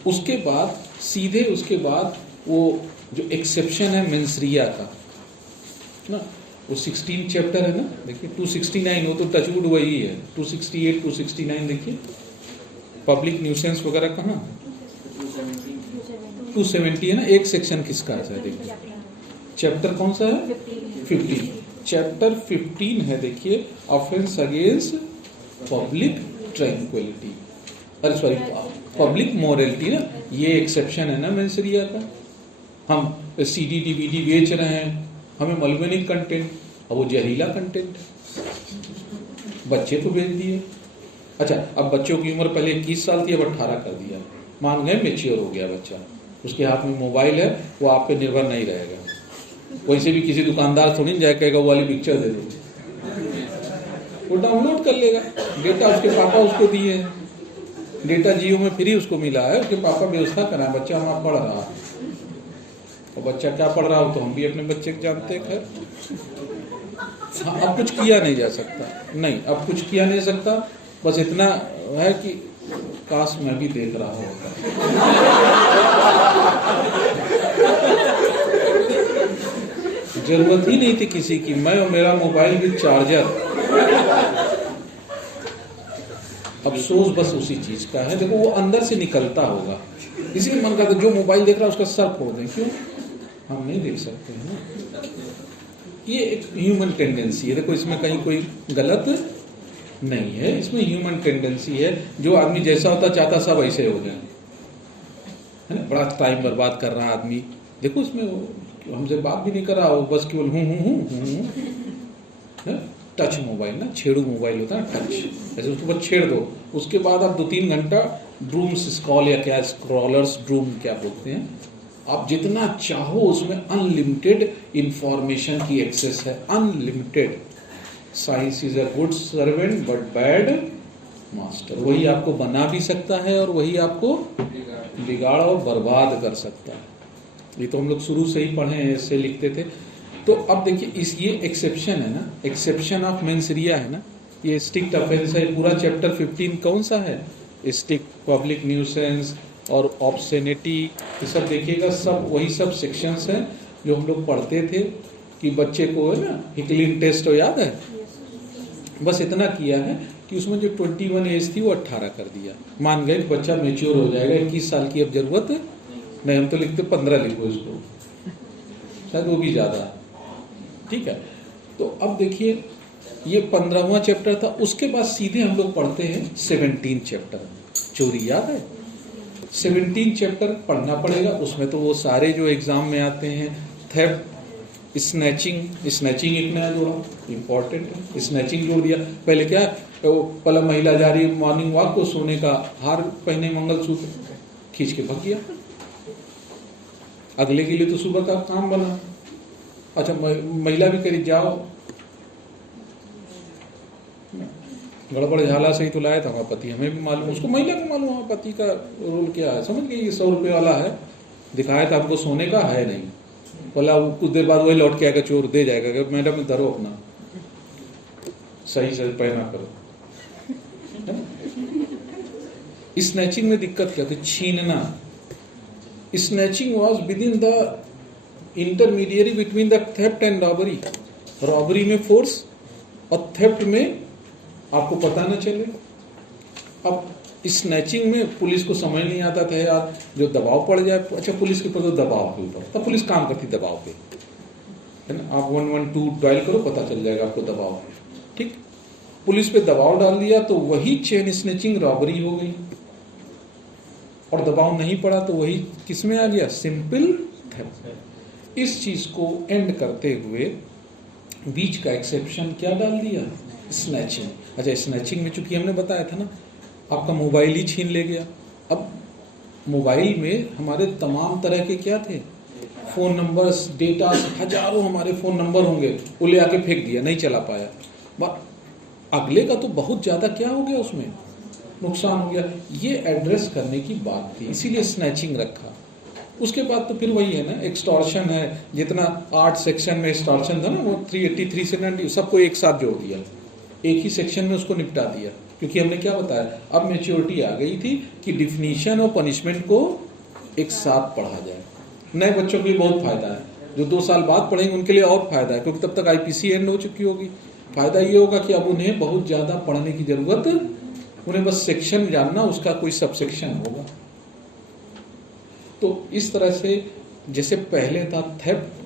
उसके बाद सीधे उसके बाद वो जो एक्सेप्शन है मेंसरिया का ना, वो 16 चैप्टर है ना, देखिए 269, वो तो टचवुड वही है, 268, 269 देखिए। पब्लिक न्यूसेंस वगैरह कहाँ? 270 है ना, एक सेक्शन किसका है देखिए, चैप्टर कौन सा है? 15। चैप्टर 15 है देखिए, ऑफेंस अगेंस्ट पब्लिक ट्रैंक्विलिटी, अरे सॉरी पब्लिक मोरलिटी ना, ये एक्सेप्शन है ना मेंसरिया का, हम CD DVD बेच रहे हैं, हमें मालूम नहीं कंटेंट, अब वो जहरीला कंटेंट बच्चे को बेच दिए। अच्छा, अब बच्चों की उम्र पहले 21 साल थी, अब 18 कर दिया, मान गए मेच्योर हो गया बच्चा, उसके हाथ में मोबाइल है, वो आप पे निर्भर नहीं रहेगा। वैसे भी किसी दुकानदार थोड़ी नहीं जाए कहेगा वो वाली पिक्चर दे दो, वो डाउनलोड कर लेगा। डेटा उसके पापा उसको दिए हैं, डेटा जियो में फ्री उसको मिला है, उसके पापा व्यवस्था करा, बच्चा वहाँ पढ़ रहा है। और बच्चा क्या पढ़ रहा हो तो हम भी अपने बच्चे को जानते हैं। खैर हाँ, अब कुछ किया नहीं जा सकता, नहीं अब कुछ किया नहीं सकता, बस इतना है कि काश मैं भी देख रहा होता। जरूरत ही नहीं थी किसी की, मैं और मेरा मोबाइल भी चार्जर। अफसोस बस उसी चीज का है, देखो वो अंदर से निकलता होगा, इसीलिए मन करता जो मोबाइल देख रहा है उसका सर फोड़ दें, क्यों हम नहीं देख सकते हैं ना? ये एक ह्यूमन टेंडेंसी है, देखो इसमें कहीं कोई गलत नहीं है, इसमें ह्यूमन टेंडेंसी है, जो आदमी जैसा होता चाहता सब ऐसे हो जाए, है ना? बड़ा टाइम बर्बाद कर रहा आदमी, देखो इसमें हमसे बात भी नहीं कर रहा, बस केवल हूँ टच मोबाइल ना, छेड़ू मोबाइल होता है टच, ऐसे उसको बस छेड़ दो, उसके बाद आप 2-3 घंटा ड्रूम स्क्रॉल या क्या स्क्रॉलर्स ड्रूम क्या बोलते हैं, आप जितना चाहो उसमें अनलिमिटेड इंफॉर्मेशन की एक्सेस है, unlimited. Science is a good servant but bad master, वही आपको बना भी सकता है और वही आपको बिगाड़ और बर्बाद कर सकता है। ये तो हम लोग शुरू से ही पढ़े हैं, ऐसे लिखते थे। तो अब देखिए इस ये एक्सेप्शन है ना, एक्सेप्शन ऑफ मेंस रिया है ना, ये स्ट्रिक्ट ऑफेंस है। पूरा चैप्टर 15 कौन सा है? स्ट्रिक्ट पब्लिक न्यूसेंस और ऑब्ससेनिटी, ये सब देखिएगा, सब वही सब सेक्शंस हैं जो हम लोग पढ़ते थे कि बच्चे को है ना हिकलिन टेस्ट हो, याद है? बस इतना किया है कि उसमें जो 21 एज थी वो 18 कर दिया, मान गए बच्चा मेच्योर हो जाएगा, 21 साल की अब जरूरत नहीं, हम तो लिखते 15 लिखो इसको, शायद वो भी ज्यादा, ठीक है। तो अब देखिए ये 15वां चैप्टर था, उसके बाद सीधे हम लोग पढ़ते हैं 17 चैप्टर, चोरी, याद है? 17 चैप्टर पढ़ना पड़ेगा, उसमें तो वो सारे जो एग्जाम में आते हैं, थेफ्ट, स्नैचिंग, स्नैचिंग एक नया जोड़ा, इंपॉर्टेंट है, स्नैचिंग जोड़ दिया। पहले क्या तो पहला महिला जा रही मॉर्निंग वॉक को, सोने का हार पहने, मंगलसूत्र खींच के भाग गया, अगले के लिए तो सुबह का काम बना। अच्छा महिला भी करी जाओ, गड़बड़ झाला से ही तो लाया था हमारा पति, हमें भी मालूम, उसको महिला को मालूम हमारा पति का रोल क्या है, समझ गए? ये 100 रुपये वाला है, दिखाया था हमको सोने का है नहीं, बोला कुछ देर बाद वही लौट के आएगा, चोर दे जाएगा, मैडम धरो अपना, सही से पहना करो। स्नैचिंग में दिक्कत क्या थी? छीनना। Snatching was within the intermediary between the theft and robbery, robbery में फोर्स और थेफ्ट में आपको पता न चले। अब स्नैचिंग में पुलिस को समझ नहीं आता था यार, जो दबाव पड़ जाए, अच्छा पुलिस के ऊपर तो दबाव के ऊपर, तब पुलिस काम करती दबाव पे, है ना? आप 112 डायल करो, पता चल जाएगा आपको दबाव, ठीक? पुलिस पे दबाव डाल दिया तो वही चेन स्नैचिंग रॉबरी हो गई, और दबाव नहीं पड़ा तो वही किसमें आ गया? Simple theft. इस चीज को एंड करते हुए बीच का एक्सेप्शन क्या डाल दिया? स्नैचिंग। अच्छा स्नैचिंग में चूंकि हमने बताया था ना, आपका मोबाइल ही छीन ले गया। अब मोबाइल में हमारे तमाम तरह के क्या थे? फोन नंबर्स, डेटा, हजारों हमारे फोन नंबर होंगे, वो ले आके फेंक दिया, नहीं चला पाया। अगले का तो बहुत ज्यादा क्या हो गया, उसमें नुकसान हो गया। ये एड्रेस करने की बात थी, इसीलिए स्नैचिंग रखा। उसके बाद तो फिर वही है ना, एक्सटॉर्शन है, जितना 8 सेक्शन में एक्सटॉर्शन था ना, वो 383 से 90 सबको एक साथ जोड़ दिया, एक ही सेक्शन में उसको निपटा दिया। क्योंकि हमने क्या बताया, अब मैच्योरिटी आ गई थी कि डिफिनीशन और पनिशमेंट को एक साथ पढ़ा जाए। नए बच्चों के लिए बहुत फायदा है, जो 2 साल बाद पढ़ेंगे उनके लिए और फायदा है, क्योंकि तब तक IPC एंड हो चुकी होगी। फायदा ये होगा कि अब उन्हें बहुत ज्यादा पढ़ने की जरूरत, उन्हें बस सेक्शन जानना, उसका कोई सब सेक्शन होगा। तो इस तरह से जैसे पहले था थेफ्ट,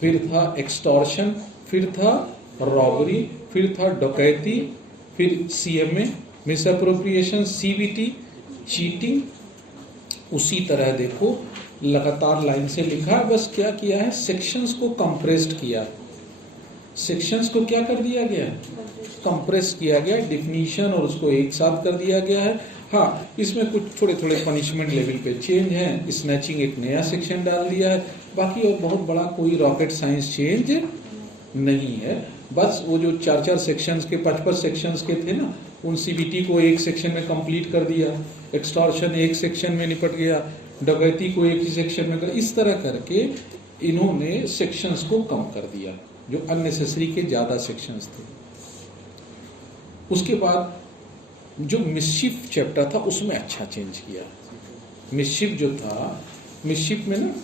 फिर था एक्सटॉर्शन, फिर था रॉबरी, फिर था डकैती, फिर CMA मिसअप्रोप्रिएशन, CBT चीटिंग, उसी तरह देखो लगातार लाइन से लिखा, बस क्या किया है, सेक्शंस को कंप्रेस्ड किया। सेक्शंस को क्या कर दिया गया, कंप्रेस किया गया, डिफिनीशन और उसको एक साथ कर दिया गया है। हाँ, इसमें कुछ थोड़े थोड़े पनिशमेंट लेवल पे चेंज है, स्नैचिंग एक नया सेक्शन डाल दिया है, बाकी और बहुत बड़ा कोई रॉकेट साइंस चेंज नहीं है। बस वो जो 4-4 सेक्शंस के 5-5 सेक्शंस के थे ना, उन सीबीटी को एक सेक्शन में कंप्लीट कर दिया, एक्सटॉर्शन एक सेक्शन में निपट गया, डकैती को एक ही सेक्शन में कर, इस तरह करके इन्होंने सेक्शंस को कम कर दिया, जो अननेसेसरी के ज्यादा सेक्शंस थे। उसके बाद जो मिसचिफ चैप्टर था उसमें अच्छा चेंज किया। मिसचिफ जो था, मिसचिफ में ना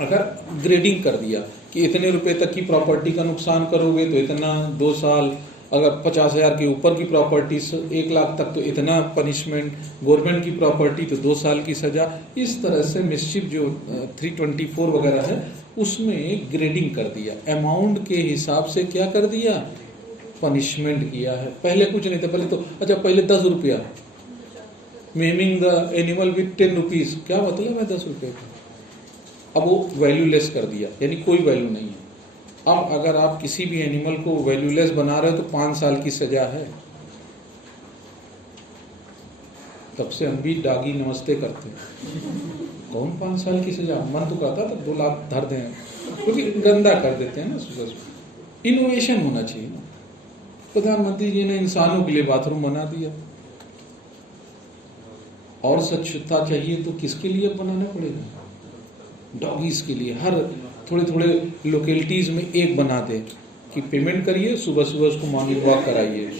अगर ग्रेडिंग कर दिया कि इतने रुपए तक की प्रॉपर्टी का नुकसान करोगे तो इतना 2 साल, अगर 50,000 के ऊपर की प्रॉपर्टी 1 लाख तक तो इतना पनिशमेंट, गवर्नमेंट की प्रॉपर्टी तो 2 साल की सजा। इस तरह से मिसचिफ जो 324 वगैरह है उसमें ग्रेडिंग कर दिया, अमाउंट के हिसाब से क्या कर दिया, पनिशमेंट किया है। पहले कुछ नहीं था, पहले तो अच्छा पहले 10 रुपया, मेमिंग द एनिमल विथ 10 रुपीज, क्या मतलब है 10 रुपये का, अब वो वैल्यूलेस कर दिया, यानी कोई वैल्यू नहीं है। अब अगर आप किसी भी एनिमल को वैल्यूलेस बना रहे हो तो 5 साल की सजा है। तब से हम भी डागी नमस्ते करते हैं, कौन 5 साल की सजा, मन तो कहता था 2 लाख धर दें, क्योंकि गंदा कर देते हैं ना सुबह। इनोवेशन होना चाहिए ना। प्रधानमंत्री जी ने इंसानों के लिए बाथरूम बना दिया, और स्वच्छता चाहिए तो किसके लिए बनाना पड़ेगा, डॉगीज के लिए। हर थोड़े थोड़े लोकेलिटीज में एक बना दे कि पेमेंट करिए, सुबह सुबह उसको मॉर्निंग वॉक कराइए।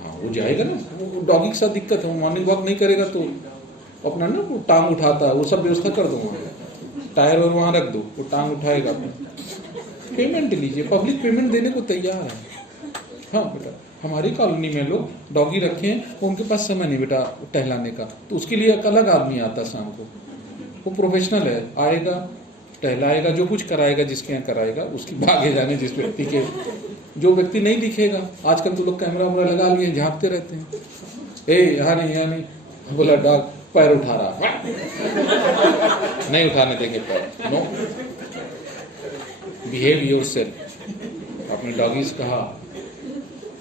हाँ, वो जाएगा ना, वो डॉगी के साथ दिक्कत है, वो मॉर्निंग वॉक नहीं करेगा तो अपना ना वो टांग उठाता है, वो सब व्यवस्था कर दो, टायर और वहां रख दो, वो टांग उठाएगा। पेमेंट लीजिए, पब्लिक पेमेंट देने को तैयार है। हाँ बेटा, हमारी कॉलोनी में लोग डॉगी रखे हैं, उनके पास समय नहीं बेटा टहलाने का, तो उसके लिए एक अलग आदमी आता शाम को, वो प्रोफेशनल है, आएगा टहलाएगा, जो कुछ कराएगा जिसके यहाँ कराएगा, उसकी भागे जाने जिस व्यक्ति के, जो व्यक्ति नहीं दिखेगा। आजकल तो लोग कैमरा वैमरा लगा लिए, झांकते रहते हैं, यहाँ नहीं, बोला डॉग पैर उठा रहा, नहीं उठाने देंगे पैर, नो, बिहेव योरसेल्फ। अपने डॉगीज कहा,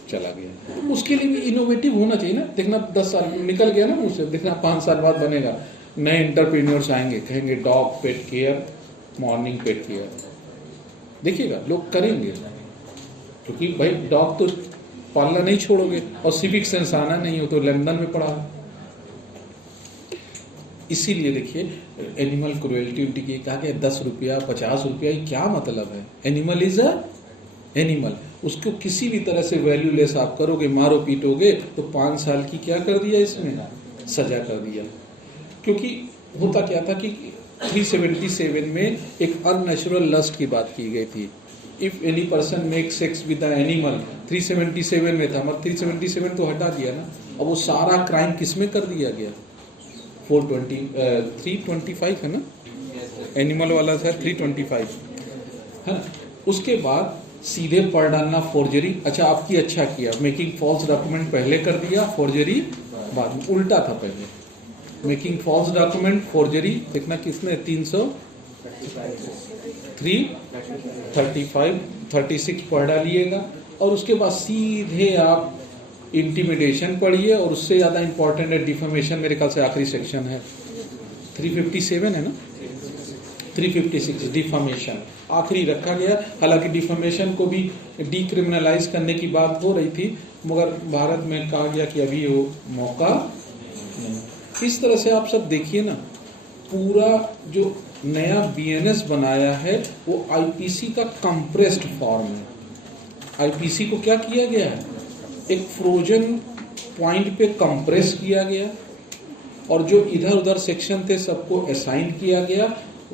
चला गया। तो उसके लिए भी इनोवेटिव होना चाहिए ना। देखना 10 साल निकल गया ना मुझसे, देखना 5 साल बाद बनेगा, नए एंटरप्रेन्योर्स आएंगे, कहेंगे dog pet care, morning pet care, देखिएगा लोग करेंगे, क्योंकि भाई डॉग तो पालना नहीं छोड़ोगे, और सिविक सेंस आना नहीं हो तो लंदन में पढ़ा। इसीलिए देखिए एनिमल क्रुएल्टी की कहा गया 10 रुपया 50 रुपया, क्या मतलब है, एनिमल इज अ एनिमल, उसको किसी भी तरह से वैल्यूलेस आप करोगे, मारो पीटोगे तो 5 साल की क्या कर दिया, इसमें सजा कर दिया। क्योंकि होता क्या था कि 377 में एक अननेचुरल लस्ट की बात की गई थी, if any person make sex with an animal, 377 में था, मगर 377 तो हटा दिया ना, अब वो सारा क्राइम किसमें कर दिया गया, 325 है ना, एनिमल वाला था 325 है। उसके बाद सीधे पढ़ डालना फॉर्जरी। अच्छा, आपकी अच्छा किया, मेकिंग फॉल्स डॉक्यूमेंट पहले कर दिया, फॉर्जरी बाद में, उल्टा था पहले, मेकिंग फॉल्स डॉक्यूमेंट फॉर्जरी, देखना किसने 336 पढ़ डालिएगा, और उसके बाद सीधे आप इंटिमिडेशन पढ़िए, और उससे ज्यादा इंपॉर्टेंट है डिफेमेशन, मेरे ख्याल से आखिरी सेक्शन है 357 है ना, 356 डिफेमेशन आखिरी रखा गया। हालांकि डिफेमेशन को भी डीक्रिमिनलाइज करने की बात हो रही थी, मगर भारत में कहा गया कि अभी वो मौका नहीं। इस तरह से आप सब देखिए ना, पूरा जो नया बीएनएस बनाया है वो आईपीसी का कंप्रेस्ड फॉर्म है। आईपीसी को क्या किया गया है, एक फ्रोजन पॉइंट पे कंप्रेस किया गया, और जो इधर उधर सेक्शन थे सबको असाइन किया गया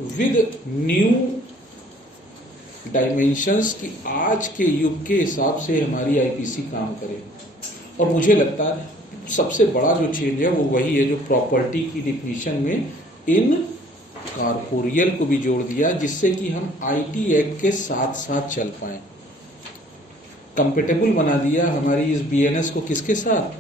विद न्यू डायमेंशंस की आज के युग के हिसाब से हमारी आईपीसी काम करे। और मुझे लगता है सबसे बड़ा जो चेंज है वो वही है जो प्रॉपर्टी की डिफिनीशन में इन कॉर्पोरियल को भी जोड़ दिया, जिससे कि हम आईटी एक्ट के साथ साथ चल पाए। कंपेटेबल बना दिया हमारी इस बीएनएस को किसके साथ,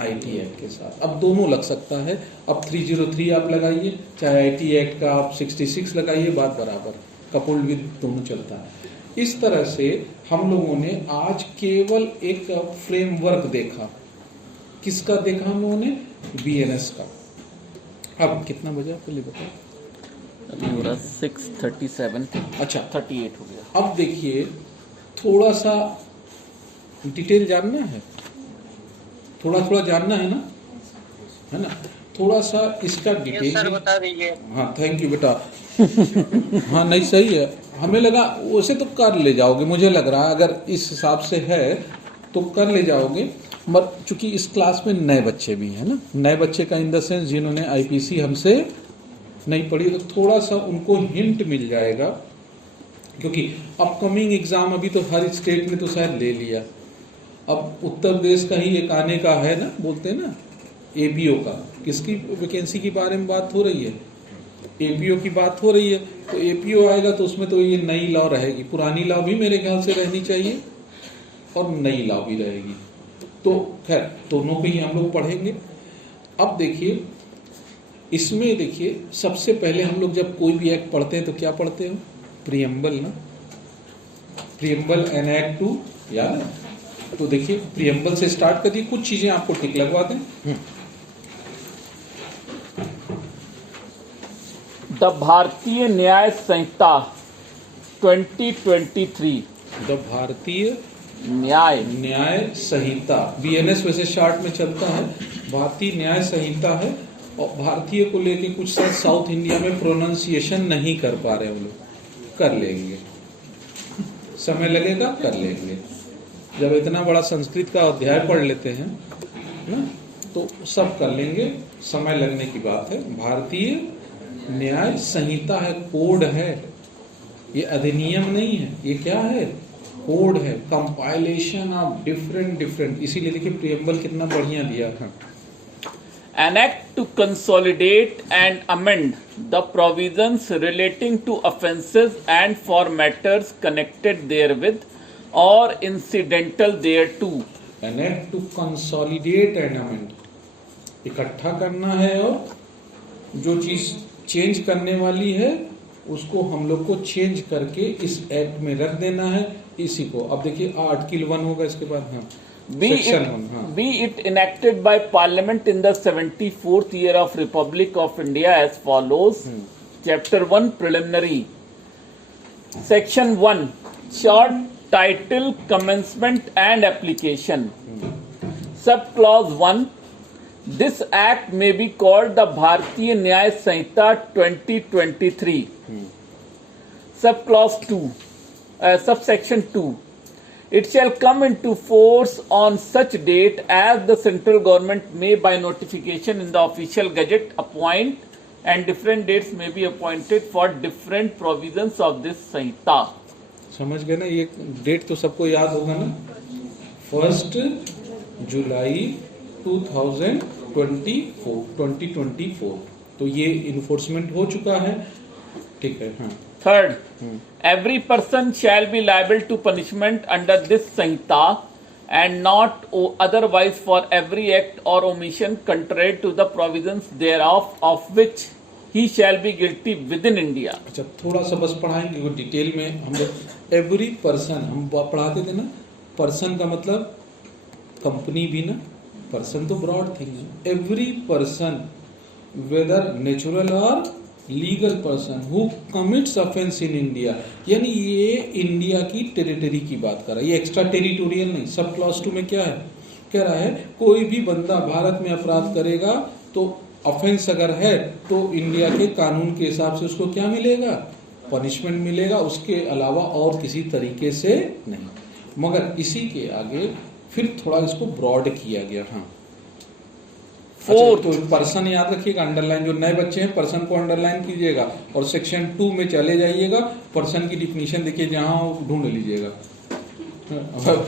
आईटी एक्ट के साथ। अब दोनों लग सकता है। अब 303 आप लगाइए, चाहे आईटी एक्ट का आप 66 लगाइए, बात बराबर, कपुल्ड विद दोनों चलता है। इस तरह से हम लोगों ने आज केवल एक फ्रेमवर्क देखा। किसका देखा हम लोगों ने? बीएनएस का। अब कितना बजा पहले बताओ। अभी हो रहा 6:37। अच्छा 38 हो गया। अब देखिए, थोड़ा सा डिटेल जानना है, थोड़ा थोड़ा जानना है ना, थोड़ा सा इसका डिटेल सर बता दीजिए। हाँ थैंक यू बेटा। हाँ नहीं सही है, हमें लगा वैसे तो कर ले जाओगे, मुझे लग रहा है अगर इस हिसाब से है तो कर ले जाओगे। मगर चूंकि इस क्लास में नए बच्चे भी हैं ना, नए बच्चे का इन द सेंस जिन्होंने आईपीसी हमसे नहीं पढ़ी, तो थोड़ा सा उनको हिंट मिल जाएगा। क्योंकि अपकमिंग एग्जाम अभी तो हर स्टेट में तो शायद ले लिया। अब उत्तर प्रदेश का ही एक आने का है ना, बोलते हैं ना एपीओ का, किसकी वैकेंसी के बारे में बात हो रही है? एपीओ की बात हो रही है। तो एपीओ आएगा तो उसमें तो ये नई लॉ रहेगी, पुरानी लॉ भी मेरे ख्याल से रहनी चाहिए और नई लॉ भी रहेगी। तो खैर दोनों को ही हम लोग पढ़ेंगे। अब देखिए, इसमें देखिए सबसे पहले हम लोग जब कोई भी एक्ट पढ़ते हैं तो क्या पढ़ते हैं? प्रीएम्बल ना, प्रीएम्बल एन एक्ट 2 याद है? तो देखिए प्रीएम्बल से स्टार्ट करिए, कुछ चीजें आपको टिक लगवा दें। द भारतीय न्याय संहिता 2023। द भारतीय न्याय संहिता, बीएनएस वैसे शॉर्ट में चलता है, भारतीय न्याय संहिता है। और भारतीय को लेके कुछ शायद साउथ इंडिया में प्रोनाउंसिएशन नहीं कर पा रहे हम लोग, कर लेंगे, समय लगेगा, कर लेंगे। जब इतना बड़ा संस्कृत का अध्याय पढ़ लेते हैं ना, तो सब कर लेंगे, समय लगने की बात है। भारतीय न्याय संहिता है, कोड है, ये अधिनियम नहीं है, ये क्या है? कोड है, कंपाइलेशन ऑफ डिफरेंट। इसीलिए देखिए प्रीएम्बल कितना बढ़िया दिया है। An act to consolidate and amend the provisions relating to offences and for matters connected therewith or incidental thereto. An act to consolidate and amend, इकट्ठा करना है और जो चीज चेंज करने वाली है उसको हम लोग को चेंज करके इस एक्ट में रख देना है। इसी को अब देखिए आर्टिकल 1 होगा, इसके बाद हाँ Be it enacted by Parliament in the 74th year of Republic of India as follows. Chapter 1 Preliminary. Section 1 Short Title Commencement and Application. Subclause 1 This Act may be called the Bharatiya Nyaya Sanhita 2023. Subclause 2 Subsection 2 It shall come into force on such date as the central government may by notification in the official gazette appoint, and different dates may be appointed for different provisions of this संहिता। समझ गए ना? ये date तो सबको याद होगा ना, 1 जुलाई 2024। तो ये इन्फोर्समेंट हो चुका है, ठीक है। हाँ Third, every person shall be liable to punishment under this Samhita and not otherwise for every act or omission contrary to the provisions thereof of which he shall be guilty within India. अच्छा थोड़ा सा बस पढ़ाएंगे, वो detail में हम लोग। Every person हम पढ़ाते थे ना, पर्सन का मतलब कंपनी भी ना, पर्सन तो ब्रॉड थिंग है। एवरी पर्सन वेदर नेचुरल और legal person who commits offence in India, यानी ये इंडिया की टेरिटरी की बात कर रहा है, ये एक्स्ट्रा टेरिटोरियल नहीं। सब क्लॉज 2 में क्या है, कह रहा है कोई भी बंदा भारत में अपराध करेगा तो ऑफेंस अगर है तो इंडिया के कानून के हिसाब से उसको क्या मिलेगा? पनिशमेंट मिलेगा, उसके अलावा और किसी तरीके से नहीं। मगर इसी के आगे फिर थोड़ा इसको ब्रॉड किया गया। हाँ Fourth, तो पर्सन याद रखिएगा, अंडरलाइन, जो नए बच्चे हैं पर्सन को अंडरलाइन कीजिएगा और सेक्शन 2 में चले जाइएगा। पर्सन की डिफिनीशन देखिए, जहां ढूंढ लीजिएगा।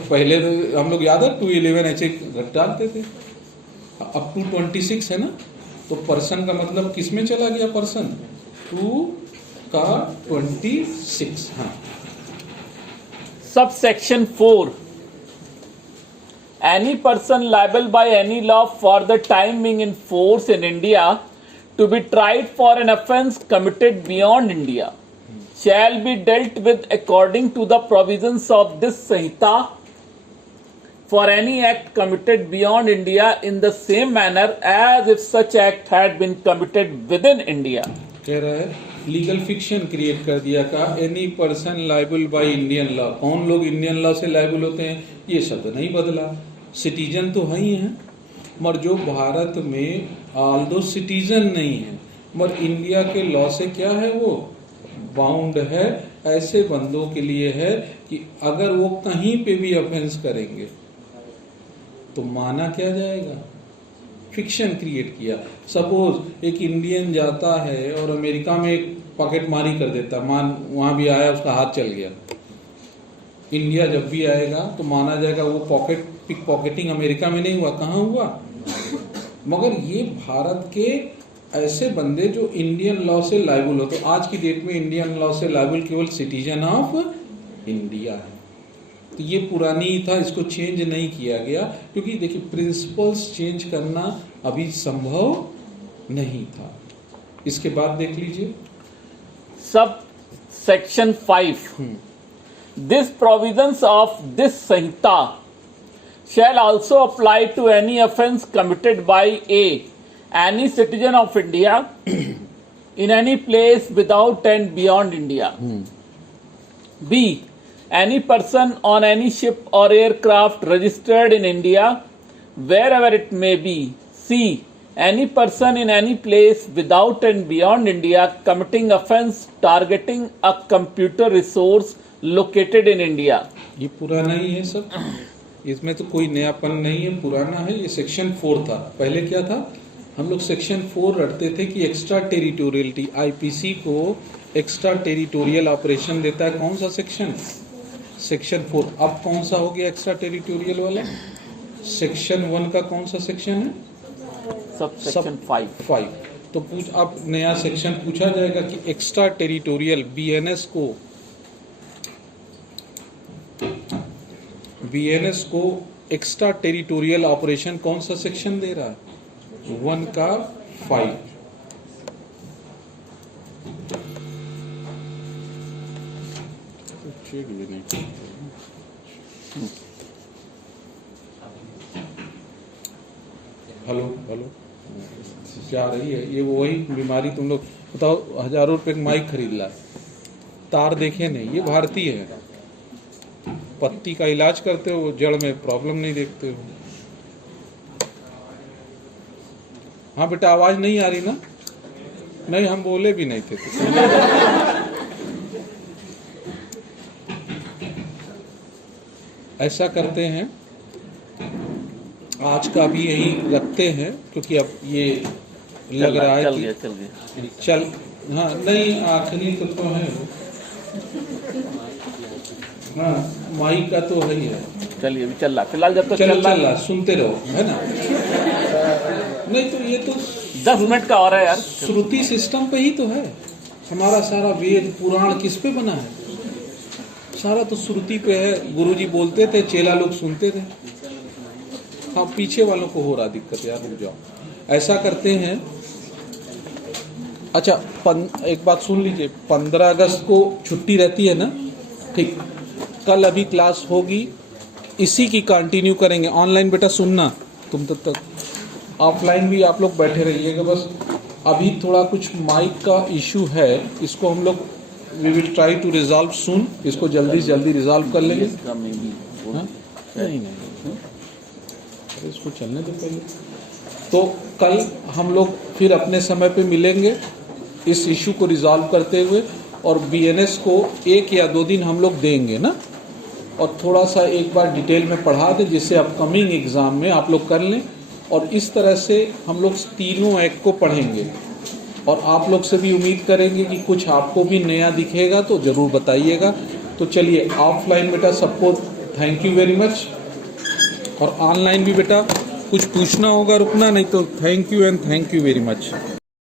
पहले तो हम लोग याद है 211 ऐसे डालते थे, अब 226 है ना, तो पर्सन का मतलब किस में चला गया? पर्सन 2 का 26। हाँ Subsection 4 any person liable by any law for the time being in force in India to be tried for an offence committed beyond India shall be dealt with according to the provisions of this Sanhita for any act committed beyond India in the same manner as if such act had been committed within India. कह रहा है legal fiction create कर दिया का any person liable by Indian law. कौन लोग Indian law से liable होते हैं, ये शब्द नहीं बदला, सिटीजन तो है ही हैं, मगर जो भारत में ऑल्दो सिटीजन नहीं है मगर इंडिया के लॉ से क्या है वो बाउंड है, ऐसे बंदों के लिए है कि अगर वो कहीं पे भी ऑफेंस करेंगे तो माना क्या जाएगा, फिक्शन क्रिएट किया। सपोज एक इंडियन जाता है और अमेरिका में एक पॉकेट मारी कर देता, मान वहां भी आया उसका हाथ चल गया, इंडिया जब भी आएगा तो माना जाएगा वो पिक पॉकेटिंग अमेरिका में नहीं हुआ, कहाँ हुआ। मगर ये भारत के ऐसे बंदे जो इंडियन लॉ से लायबल हो, तो आज की डेट में इंडियन लॉ से लायबल केवल सिटीजन ऑफ इंडिया है। तो ये पुरानी ही था, इसको चेंज नहीं किया गया क्योंकि देखिए प्रिंसिपल्स चेंज करना अभी संभव नहीं था। इसके बाद देख लीजिए sub section 5 this provisions of this Samhita shall also apply to any offence committed by any citizen of India in any place without and beyond India. B. Any person on any ship or aircraft registered in India, wherever it may be. C. Any person in any place without and beyond India committing offence targeting a computer resource located in India. ये पुराना ही है सब, इसमें तो कोई नयापन नहीं है, पुराना है। ये सेक्शन 4 था। पहले क्या था, हम लोग सेक्शन 4 रटते थे कि एक्स्ट्रा टेरिटोरियलिटी, आईपीसी को एक्स्ट्रा टेरिटोरियल ऑपरेशन देता है। कौन सा सेक्शन, सेक्शन 4। अब कौन सा हो गया एक्स्ट्रा टेरिटोरियल वाला, सेक्शन 1 का कौन सा सेक्शन है, सब सेक्शन 5। तो अब नया सेक्शन पूछा जाएगा कि एक्स्ट्रा टेरिटोरियल बीएनएस को एक्स्ट्रा टेरिटोरियल ऑपरेशन कौन सा सेक्शन दे रहा है, 1 का 5। हेलो जा रही है ये वही बीमारी, तुम लोग बताओ, हजारों रुपए का माइक खरीद ला, तार देखे नहीं, ये भारतीय है। पत्ती का इलाज करते हो, जड़ में प्रॉब्लम नहीं देखते हो। हाँ बेटा आवाज नहीं आ रही ना, नहीं हम बोले भी नहीं थे ऐसा करते हैं, आज का भी यही रखते हैं क्योंकि अब ये लग रहा है चल हाँ नहीं आखिरी तो है हाँ, माइक का तो वही है। चलिए अभी चल रहा फिलहाल, जब तक चल रहा सुनते रहो, है ना। नहीं तो ये तो 10 मिनट का और है यार, श्रुति सिस्टम पे ही तो है हमारा सारा वेद पुराण, किस पे बना है, सारा तो श्रुति पे है। गुरुजी बोलते थे, चेला लोग सुनते थे। हाँ पीछे वालों को हो रहा दिक्कत यार, रुक जाओ। ऐसा करते हैं, अच्छा एक बात सुन लीजिए, 15 अगस्त को छुट्टी रहती है ना, ठीक। कल अभी क्लास होगी, इसी की कंटिन्यू करेंगे। ऑनलाइन बेटा सुनना तुम, तब तक ऑफलाइन भी आप लोग बैठे रहिएगा। बस अभी थोड़ा कुछ माइक का इशू है, इसको हम लोग we will try to resolve soon, इसको जल्दी से जल्दी रिजॉल्व कर लेंगे। नहीं इसको चलने दो पहले। तो कल हम लोग फिर अपने समय पे मिलेंगे इस इशू को रिजॉल्व करते हुए, और बीएनएस को 1 या 2 दिन हम लोग देंगे ना, और थोड़ा सा एक बार डिटेल में पढ़ा दें जिससे अपकमिंग एग्जाम में आप लोग कर लें। और इस तरह से हम लोग तीनों एक्ट को पढ़ेंगे, और आप लोग से भी उम्मीद करेंगे कि कुछ आपको भी नया दिखेगा तो ज़रूर बताइएगा। तो चलिए ऑफलाइन बेटा सबको थैंक यू वेरी मच, और ऑनलाइन भी बेटा कुछ पूछना होगा रुकना नहीं, तो thank you and thank you very much.